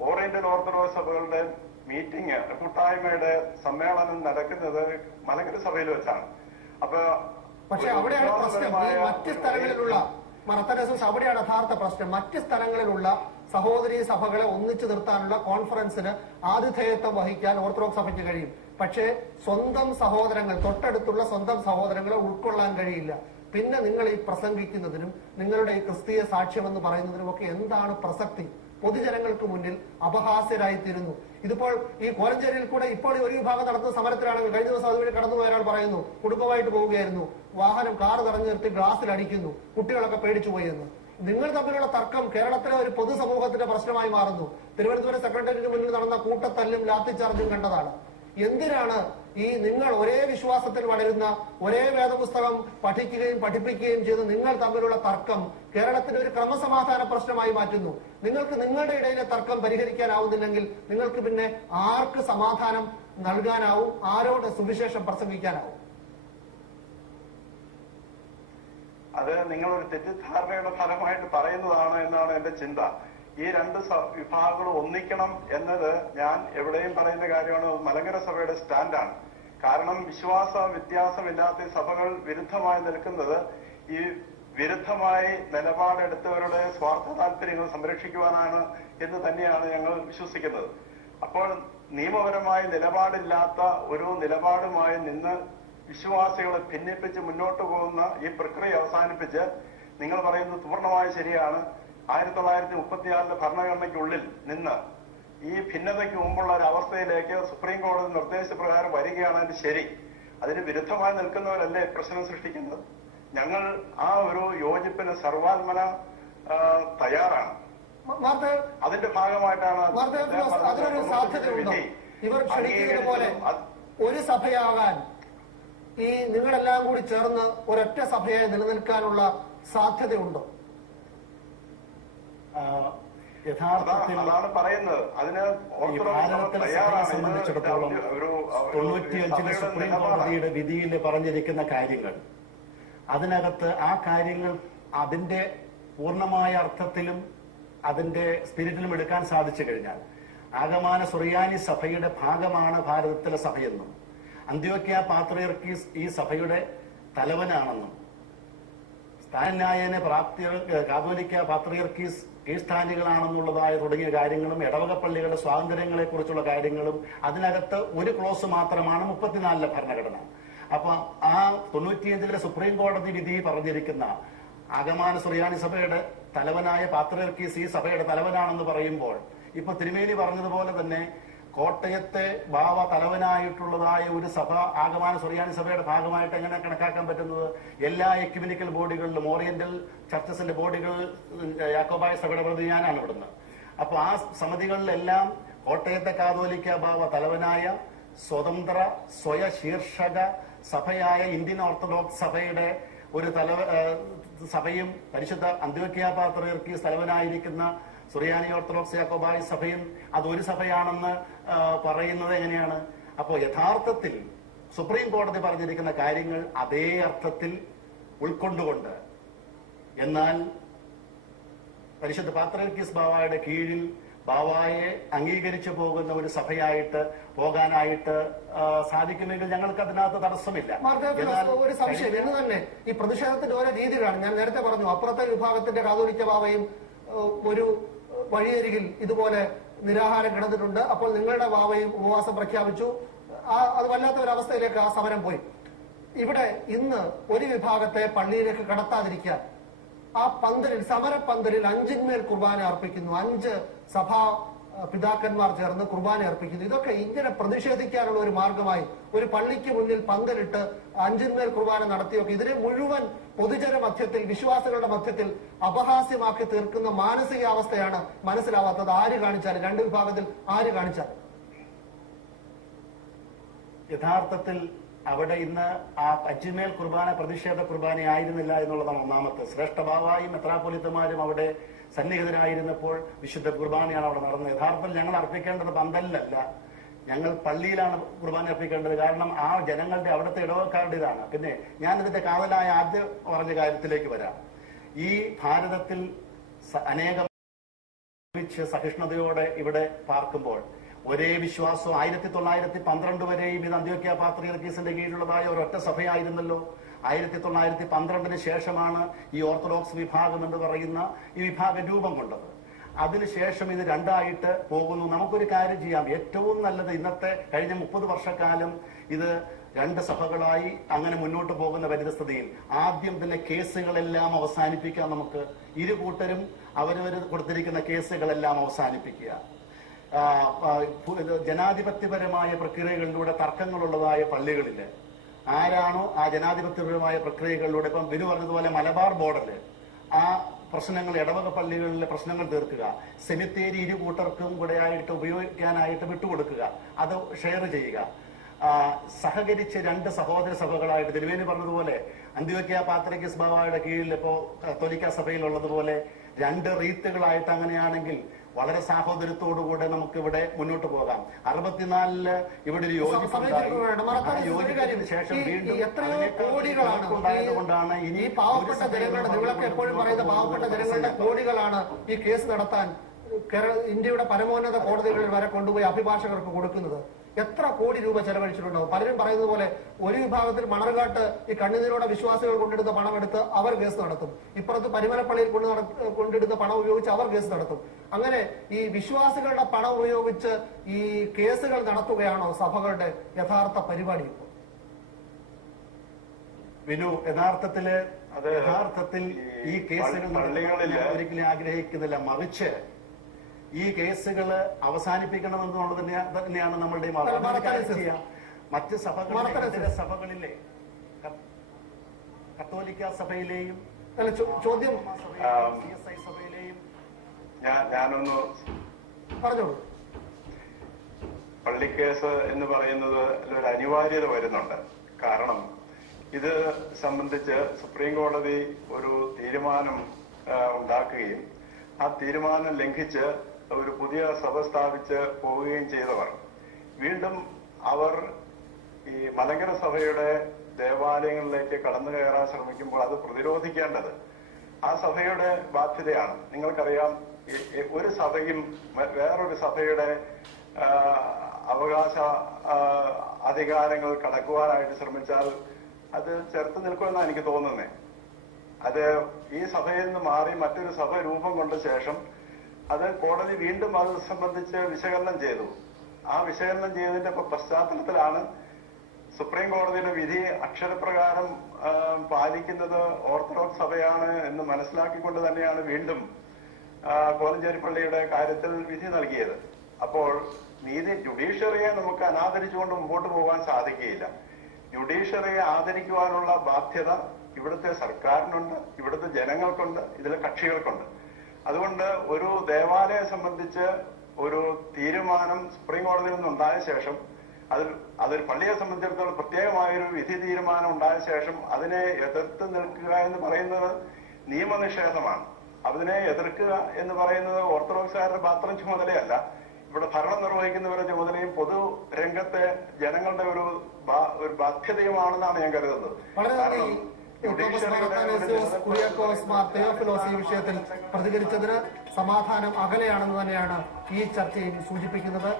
ഓറിയന്റൽ ഓർത്തഡോക്സ് സഭകളുടെ മീറ്റിംഗ് കൂട്ടായ്മയുടെ സമ്മേളനം നടക്കുന്നത് മലങ്കര സഭയിൽ വെച്ചാണ്. അപ്പൊ പക്ഷെ അവിടെയാണ് പ്രശ്നം. മറ്റ് സ്ഥലങ്ങളിലുള്ള അവിടെയാണ് യഥാർത്ഥ പ്രശ്നം. മറ്റ് സ്ഥലങ്ങളിലുള്ള സഹോദരീ സഭകളെ ഒന്നിച്ചു നിർത്താനുള്ള കോൺഫറൻസിന് ആതിഥേയത്വം വഹിക്കാൻ ഓർത്തഡോക്സ് സഭയ്ക്ക് കഴിയും. പക്ഷേ സ്വന്തം സഹോദരങ്ങൾ, തൊട്ടടുത്തുള്ള സ്വന്തം സഹോദരങ്ങളെ ഉൾക്കൊള്ളാൻ കഴിയില്ല. പിന്നെ നിങ്ങൾ ഈ പ്രസംഗിക്കുന്നതിനും നിങ്ങളുടെ ഈ ക്രിസ്തീയ സാക്ഷ്യമെന്ന് പറയുന്നതിനും ഒക്കെ എന്താണ് പ്രസക്തി? പൊതുജനങ്ങൾക്ക് മുന്നിൽ അപഹാസ്യരായിത്തീരുന്നു. ഇതിപ്പോൾ ഈ കോലഞ്ചേരിയിൽ കൂടെ ഇപ്പോൾ ഒരു വിഭാഗം നടത്തുന്ന സമരത്തിലാണെങ്കിൽ കഴിഞ്ഞ ദിവസം അതുവഴി കടന്നുപോയ ഒരാൾ പറയുന്നു കുടുംബമായിട്ട് പോവുകയായിരുന്നു, വാഹനം കാറ് തടഞ്ഞു നിർത്തി ഗ്ലാസ്സിൽ അടിക്കുന്നു, കുട്ടികളൊക്കെ പേടിച്ചു പോയി എന്ന്. നിങ്ങൾ തമ്മിലുള്ള തർക്കം കേരളത്തിലെ ഒരു പൊതുസമൂഹത്തിന്റെ പ്രശ്നമായി മാറുന്നു. തിരുവനന്തപുരം സെക്രട്ടേറിയറ്റിന് മുന്നിൽ നടന്ന കൂട്ടത്തല്ലും ലാത്തിച്ചാർജും കണ്ടതാണ്. എന്തിനാണ് ഈ നിങ്ങൾ ഒരേ വിശ്വാസത്തിൽ വളരുന്ന, ഒരേ വേദപുസ്തകം പഠിക്കുകയും പഠിപ്പിക്കുകയും ചെയ്ത് നിങ്ങൾ തമ്മിലുള്ള തർക്കം കേരളത്തിലെ ഒരു ക്രമസമാധാന പ്രശ്നമായി മാറ്റുന്നു? നിങ്ങൾക്ക് നിങ്ങളുടെ ഇടയിലെ തർക്കം പരിഹരിക്കാനാവുന്നില്ലെങ്കിൽ നിങ്ങൾക്ക് പിന്നെ ആർക്ക് സമാധാനം നൽകാനാവും? ആരോട് സുവിശേഷം പ്രസംഗിക്കാനാവും? അത് നിങ്ങളൊരു തെറ്റിദ്ധാരണയുടെ ഫലമായിട്ട് പറയുന്നതാണ് എന്നാണ് എന്റെ ചിന്ത. ഈ രണ്ട് വിഭാഗങ്ങളും ഒന്നിക്കണം എന്നത് ഞാൻ എവിടെയും പറയുന്ന കാര്യമാണ്. മലങ്കര സഭയുടെ സ്റ്റാൻഡാണ്. കാരണം വിശ്വാസ വ്യത്യാസമില്ലാത്ത സഭകൾ വിരുദ്ധമായി നിൽക്കുന്നത് ഈ വിരുദ്ധമായി നിലപാടെടുത്തവരുടെ സ്വാർത്ഥ താല്പര്യങ്ങൾ സംരക്ഷിക്കുവാനാണ് എന്ന് തന്നെയാണ് ഞങ്ങൾ വിശ്വസിക്കുന്നത്. അപ്പോൾ നിയമപരമായി നിലപാടില്ലാത്ത ഒരു നിലപാടുമായി നിന്ന് വിശ്വാസികളെ ഭിന്നിപ്പിച്ച് മുന്നോട്ട് പോകുന്ന ഈ പ്രക്രിയ അവസാനിപ്പിച്ച്, നിങ്ങൾ പറയുന്നത് പൂർണ്ണമായി ശരിയാണ്, 1936 ഭരണഘടനയ്ക്കുള്ളിൽ നിന്ന് ഈ ഭിന്നതയ്ക്ക് മുമ്പുള്ള ഒരു അവസ്ഥയിലേക്ക് സുപ്രീം കോടതി നിർദ്ദേശപ്രകാരം വരികയാണ് അതിന് ശരി. അതിന് വിരുദ്ധമായി നിൽക്കുന്നവരല്ലേ പ്രശ്നം സൃഷ്ടിക്കുന്നത്? ഞങ്ങൾ ആ ഒരു യോജിപ്പിന് സർവാത്മന തയ്യാറാണ്. അതിന്റെ ഭാഗമായിട്ടാണ് അതിനൊരു സാധ്യതയുണ്ടോ? ഇവർ ക്ഷണിക്കുന്നത് പോലെ ഒരു സഭയാകാൻ ഈ നിങ്ങളെല്ലാം കൂടി ചേർന്ന് ഒരൊറ്റ സഭയെ നിലനിൽക്കാനുള്ള സാധ്യതയുണ്ടോ? യഥാർത്ഥത്തിൽ അതാണ് പറയുന്നത്. അതിന് സംബന്ധിച്ചിടത്തോളം 95 സുപ്രീം കോടതിയുടെ വിധിയിൽ പറഞ്ഞിരിക്കുന്ന കാര്യങ്ങൾ, അതിനകത്ത് ആ കാര്യങ്ങൾ അതിന്റെ പൂർണ്ണമായ അർത്ഥത്തിലും അതിന്റെ സ്പിരിറ്റിലും എടുക്കാൻ സാധിച്ചു കഴിഞ്ഞാൽ ആഗമാന സുറിയാനി സഭയുടെ ഭാഗമാണ് ഭാരതത്തിലെ സഭയെന്നും അന്ത്യോക്യ പാത്രിയർക്കീസ് ഈ സഭയുടെ തലവനാണെന്നും സ്ഥാനന്യായനെ കാതോലിക്ക പാത്രിയർക്കീസ് കീഴ്സ്ഥാനികളാണെന്നുള്ളതായ തുടങ്ങിയ കാര്യങ്ങളും ഇടവക പള്ളികളുടെ സ്വാതന്ത്ര്യങ്ങളെ കുറിച്ചുള്ള കാര്യങ്ങളും അതിനകത്ത് ഒരു ക്ലോസ് മാത്രമാണ് 34 ഭരണഘടന. അപ്പൊ ആ 95 സുപ്രീം കോടതി വിധി പറഞ്ഞിരിക്കുന്ന ആഗമാന സുറിയാനി സഭയുടെ തലവനായ പാത്രിയർക്കീസ് ഈ സഭയുടെ തലവനാണെന്ന് പറയുമ്പോൾ ഇപ്പൊ തിരുമേനി പറഞ്ഞതുപോലെ തന്നെ കോട്ടയത്തെ ബാവ തലവനായിട്ടുള്ളതായ ഒരു സഭ ആഗമാന സുറിയാനി സഭയുടെ ഭാഗമായിട്ട് എങ്ങനെ കണക്കാക്കാൻ പറ്റുന്നത്? എല്ലാ എക്യുമെനിക്കൽ ബോഡികളിലും ഓറിയന്റൽ ചർച്ചസിന്റെ ബോഡികൾ യാക്കോബായ സഭയുടെ പ്രതി ഞാനാണ് ഇവിടുന്ന്. അപ്പൊ ആ സമിതികളിലെല്ലാം കോട്ടയത്തെ കാതോലിക്ക ബാവ തലവനായ സ്വതന്ത്ര സ്വയശീർഷക സഭയായ ഇന്ത്യൻ ഓർത്തഡോക്സ് സഭയുടെ ഒരു സഭയും പരിശുദ്ധ അന്ത്യോക്യ പാത്രിയർക്കീസ് തലവനായിരിക്കുന്ന സുറിയാനി ഓർത്തഡോക്സ് യാക്കോബായ സഭയും അതൊരു സഭയാണെന്ന് പറയുന്നത് എങ്ങനെയാണ്? അപ്പോൾ യഥാർത്ഥത്തിൽ സുപ്രീം കോടതി പറഞ്ഞിരിക്കുന്ന കാര്യങ്ങൾ അതേ അർത്ഥത്തിൽ ഉൾക്കൊണ്ടുകൊണ്ട്, എന്നാൽ പരിശുദ്ധ പാത്രിയർക്കീസ് ബാവായുടെ കീഴിൽ ബാവായെ അംഗീകരിച്ചു പോകുന്ന ഒരു സഭയായിട്ട് പോകാനായിട്ട് സാധിക്കുമെങ്കിൽ ഞങ്ങൾക്ക് അതിനകത്ത് തടസ്സമില്ല. ഒരു സംശയം എന്ന് തന്നെ ഈ പ്രതിഷേധത്തിന്റെ ഓരോ രീതികളാണ്. ഞാൻ നേരത്തെ പറഞ്ഞു, അപ്പുറത്തെ വിഭാഗത്തിന്റെ കാതോലിക്ക ബാവയും ഒരു വഴിയരികിൽ ഇതുപോലെ നിരാഹാരം കിടന്നിട്ടുണ്ട്. അപ്പോൾ നിങ്ങളുടെ ബാവയും ഉപവാസം പ്രഖ്യാപിച്ചു. അത് വല്ലാത്ത ഒരു അവസ്ഥയിലേക്ക് ആ സമരം പോയി. ഇവിടെ ഇന്ന് ഒരു വിഭാഗത്തെ പള്ളിയിലേക്ക് കടത്താതിരിക്കാൻ ആ പന്തലിൽ, സമരപ്പന്തലിൽ 5 കുർബാന അർപ്പിക്കുന്നു. 5 സഭാ പിതാക്കന്മാർ ചേർന്ന് കുർബാന അർപ്പിക്കുന്നു. ഇതൊക്കെ ഇങ്ങനെ പ്രതിഷേധിക്കാനുള്ള ഒരു മാർഗമായി ഒരു പള്ളിക്ക് മുന്നിൽ പന്തലിട്ട് 5 കുർബാന നടത്തിയൊക്കെ ഇതിനെ മുഴുവൻ പൊതുജന മധ്യത്തിൽ, വിശ്വാസികളുടെ മധ്യത്തിൽ അപഹാസ്യമാക്കി തീർക്കുന്ന മാനസികാവസ്ഥയാണ് മനസ്സിലാവാത്തത്. ആര് കാണിച്ചാലും, 2 വിഭാഗത്തിൽ ആര് കാണിച്ചാലും. യഥാർത്ഥത്തിൽ അവിടെ ഇന്ന് ആ 5 കുർബാന പ്രതിഷേധ കുർബാനയായിരുന്നില്ല എന്നുള്ളതാണ് ഒന്നാമത്തെ. ശ്രേഷ്ഠ ബാവായും മെത്രാപ്പൊലിത്തമാരും അവിടെ സന്നിഹിതരായിരുന്നപ്പോൾ വിശുദ്ധ കുർബാനയാണ് അവിടെ നടന്നത്. യഥാർത്ഥത്തിൽ ഞങ്ങൾ അർപ്പിക്കേണ്ടത് പന്തലിലല്ല, ഞങ്ങൾ പള്ളിയിലാണ് കുർബാന അർപ്പിക്കേണ്ടത്. കാരണം ആ ജനങ്ങളുടെ അവിടുത്തെ ഇടവക്കാരുടെ ഇതാണ്. പിന്നെ ഞാൻ ഇതിന്റെ കാതലായ ആദ്യം പറഞ്ഞ കാര്യത്തിലേക്ക് വരാം. ഈ ഭാരതത്തിൽ അനേകം സഹിഷ്ണുതയോടെ ഇവിടെ പാർക്കുമ്പോൾ ഒരേ വിശ്വാസം 1912 വരെയും ഇത് അന്ത്യോക്യ പാത്രിയർക്കീസിന്റെ കീഴിലുള്ളതായ ഒരൊറ്റ സഭയായിരുന്നല്ലോ. 1912 ശേഷമാണ് ഈ ഓർത്തഡോക്സ് വിഭാഗം എന്ന് പറയുന്ന ഈ വിഭാഗം രൂപം കൊണ്ടത്. അതിനുശേഷം ഇത് രണ്ടായിട്ട് പോകുന്നു. നമുക്കൊരു കാര്യം ചെയ്യാം, ഏറ്റവും നല്ലത് ഇന്നത്തെ കഴിഞ്ഞ 30 വർഷക്കാലം ഇത് 2 സഭകളായി അങ്ങനെ മുന്നോട്ട് പോകുന്ന പരിതസ്ഥിതിയിൽ ആദ്യം തന്നെ കേസുകളെല്ലാം അവസാനിപ്പിക്കാൻ നമുക്ക് ഇരു കൂട്ടരും അവരവർ കൊടുത്തിരിക്കുന്ന കേസുകളെല്ലാം അവസാനിപ്പിക്കുക. ജനാധിപത്യപരമായ പ്രക്രിയകളിലൂടെ തർക്കങ്ങളുള്ളതായ പള്ളികളില് ആരാണോ ആ ജനാധിപത്യപരമായ പ്രക്രിയകളിലൂടെ ഇപ്പം ബിനു പറഞ്ഞതുപോലെ മലബാർ ബോർഡറില് ആ പ്രശ്നങ്ങൾ ഇടവക പള്ളികളിലെ പ്രശ്നങ്ങൾ തീർക്കുക, സെമിത്തേരി ഇരു കൂട്ടർക്കും കൂടെ ആയിട്ട് ഉപയോഗിക്കാനായിട്ട് വിട്ടുകൊടുക്കുക, അത് ഷെയർ ചെയ്യുക. സഹകരിച്ച് 2 സഹോദര സഭകളായിട്ട് തിരുവേനി പറഞ്ഞതുപോലെ അന്ത്യോക്യ പാത്രിക്കസ് ബാവയുടെ കീഴിൽ ഇപ്പോ കത്തോലിക്ക സഭയിലുള്ളതുപോലെ 2 റീത്തുകളായിട്ട് അങ്ങനെയാണെങ്കിൽ വളരെ സാഹോദര്യത്തോടുകൂടെ നമുക്ക് ഇവിടെ മുന്നോട്ട് പോകാം. 64 ഇവിടെ ഒരു യോജിപ്പിന് ശേഷം വീണ്ടും ഉണ്ടായതുകൊണ്ടാണ് ഇനി പാവപ്പെട്ട ജനങ്ങളുടെ, നിങ്ങളൊക്കെ എപ്പോഴും പറയുന്ന പാവപ്പെട്ട ജനങ്ങളുടെ കോടികളാണ് ഈ കേസ് നടത്താൻ ഇന്ത്യയുടെ പരമോന്നത കോടതികളിൽ വരെ കൊണ്ടുപോയി അഭിഭാഷകർക്ക് കൊടുക്കുന്നത്. എത്ര കോടി രൂപ ചെലവഴിച്ചിട്ടുണ്ടാവും. പലരും പറയുന്നത് പോലെ ഒരു വിഭാഗത്തിൽ മണർകാട്ട് ഈ കണ്ണുനീരോടെ വിശ്വാസികൾ കൊണ്ടിടുന്ന പണം എടുത്ത് അവർ കേസ് നടത്തും, ഇപ്പുറത്ത് പരിമലപ്പള്ളിയിൽ കൊണ്ടിടുന്ന പണം ഉപയോഗിച്ച് അവർ കേസ് നടത്തും. അങ്ങനെ ഈ വിശ്വാസികളുടെ പണം ഉപയോഗിച്ച് ഈ കേസുകൾ നടത്തുകയാണോ സഭകളുടെ യഥാർത്ഥ പരിപാടി? വിനു, യഥാർത്ഥത്തിൽ ഈ കേസുകൾ ഒരിക്കലും ആഗ്രഹിക്കുന്നില്ല, മറിച്ച് ഈ കേസുകൾ അവസാനിപ്പിക്കണമെന്നുള്ളത് തന്നെയാണ് നമ്മളുടെ മറ്റ് സഭകളിലെ കത്തോലിക്ക സഭയിലെയും ചോദ്യം സഭയിലെയും ഞാനൊന്ന് പറഞ്ഞോളൂ. പള്ളിക്കേസ് എന്ന് പറയുന്നത് ഒരു അനിവാര്യത വരുന്നുണ്ട്. കാരണം ഇത് സംബന്ധിച്ച് സുപ്രീം കോടതി ഒരു തീരുമാനം ഉണ്ടാക്കുകയും ആ തീരുമാനം ലംഘിച്ച് ഒരു പുതിയ സഭ സ്ഥാപിച്ച് പോവുകയും ചെയ്തവർ വീണ്ടും അവർ ഈ മലങ്കര സഭയുടെ ദേവാലയങ്ങളിലേക്ക് കടന്നു കയറാൻ ശ്രമിക്കുമ്പോൾ അത് പ്രതിരോധിക്കേണ്ടത് ആ സഭയുടെ ബാധ്യതയാണ്. നിങ്ങൾക്കറിയാം, ഒരു സഭയും വേറൊരു സഭയുടെ അവകാശ അധികാരങ്ങൾ കടക്കുവാനായിട്ട് ശ്രമിച്ചാൽ അത് ചെറുത്ത് നിൽക്കുമെന്നാണ് എനിക്ക് തോന്നുന്നത്. അത് ഈ സഭയിൽ നിന്ന് മാറി മറ്റൊരു സഭ രൂപം കൊണ്ട ശേഷം അത് കോടതി വീണ്ടും അത് സംബന്ധിച്ച് വിശകലനം ചെയ്തു. ആ വിശകലനം ചെയ്തതിന്റെ പശ്ചാത്തലത്തിലാണ് സുപ്രീം കോടതിയുടെ വിധി അക്ഷരപ്രകാരം പാലിക്കുന്നത് ഓർത്തഡോക്സ് സഭയാണ് എന്ന് മനസ്സിലാക്കിക്കൊണ്ട് തന്നെയാണ് വീണ്ടും കോലഞ്ചേരി പള്ളിയുടെ കാര്യത്തിൽ വിധി നൽകിയത്. അപ്പോൾ ജുഡീഷ്യറിയെ നമുക്ക് അനാദരിച്ചുകൊണ്ട് മുമ്പോട്ട് പോകാൻ സാധിക്കുകയില്ല. ജുഡീഷ്യറിയെ ആദരിക്കുവാനുള്ള ബാധ്യത ഇവിടുത്തെ സർക്കാരിനുണ്ട്, ഇവിടുത്തെ ജനങ്ങൾക്കുണ്ട്, ഇതിലെ കക്ഷികൾക്കുണ്ട്. അതുകൊണ്ട് ഒരു ദേവാലയം സംബന്ധിച്ച് ഒരു തീരുമാനം സുപ്രീം കോടതിയിൽ നിന്നുണ്ടായ ശേഷം അതൊരു പള്ളിയെ സംബന്ധിച്ചിടത്തോളം പ്രത്യേകമായൊരു വിധി തീരുമാനം ഉണ്ടായ ശേഷം അതിനെ എതിർത്ത് നിൽക്കുക എന്ന് പറയുന്നത് നിയമനിഷേധമാണ്. അതിനെ എതിർക്കുക എന്ന് പറയുന്നത് ഓർത്തഡോക്സുകാരുടെ മാത്രം ചുമതലയല്ല, ഇവിടെ ഭരണം നിർവഹിക്കുന്നവരുടെ ചുമതലയും പൊതു രംഗത്തെ ജനങ്ങളുടെ ഒരു ബാധ്യതയുമാണെന്നാണ് ഞാൻ കരുതുന്നത്. ഈ വിഷയത്തിൽ പ്രതികരിച്ചതിന് സമാധാനം അകലെയാണെന്ന് തന്നെയാണ് ഈ ചർച്ചയിൽ സൂചിപ്പിക്കുന്നത്.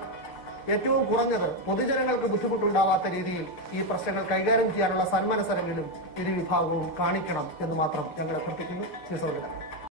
ഏറ്റവും കുറഞ്ഞത് പൊതുജനങ്ങൾക്ക് ബുദ്ധിമുട്ടുണ്ടാവാത്ത രീതിയിൽ ഈ പ്രശ്നങ്ങൾ കൈകാര്യം ചെയ്യാനുള്ള സന്മനസ്സെങ്കിലും ഇരു വിഭാഗവും കാണിക്കണം എന്ന് മാത്രം ഞങ്ങൾ അഭ്യർത്ഥിക്കുന്നു.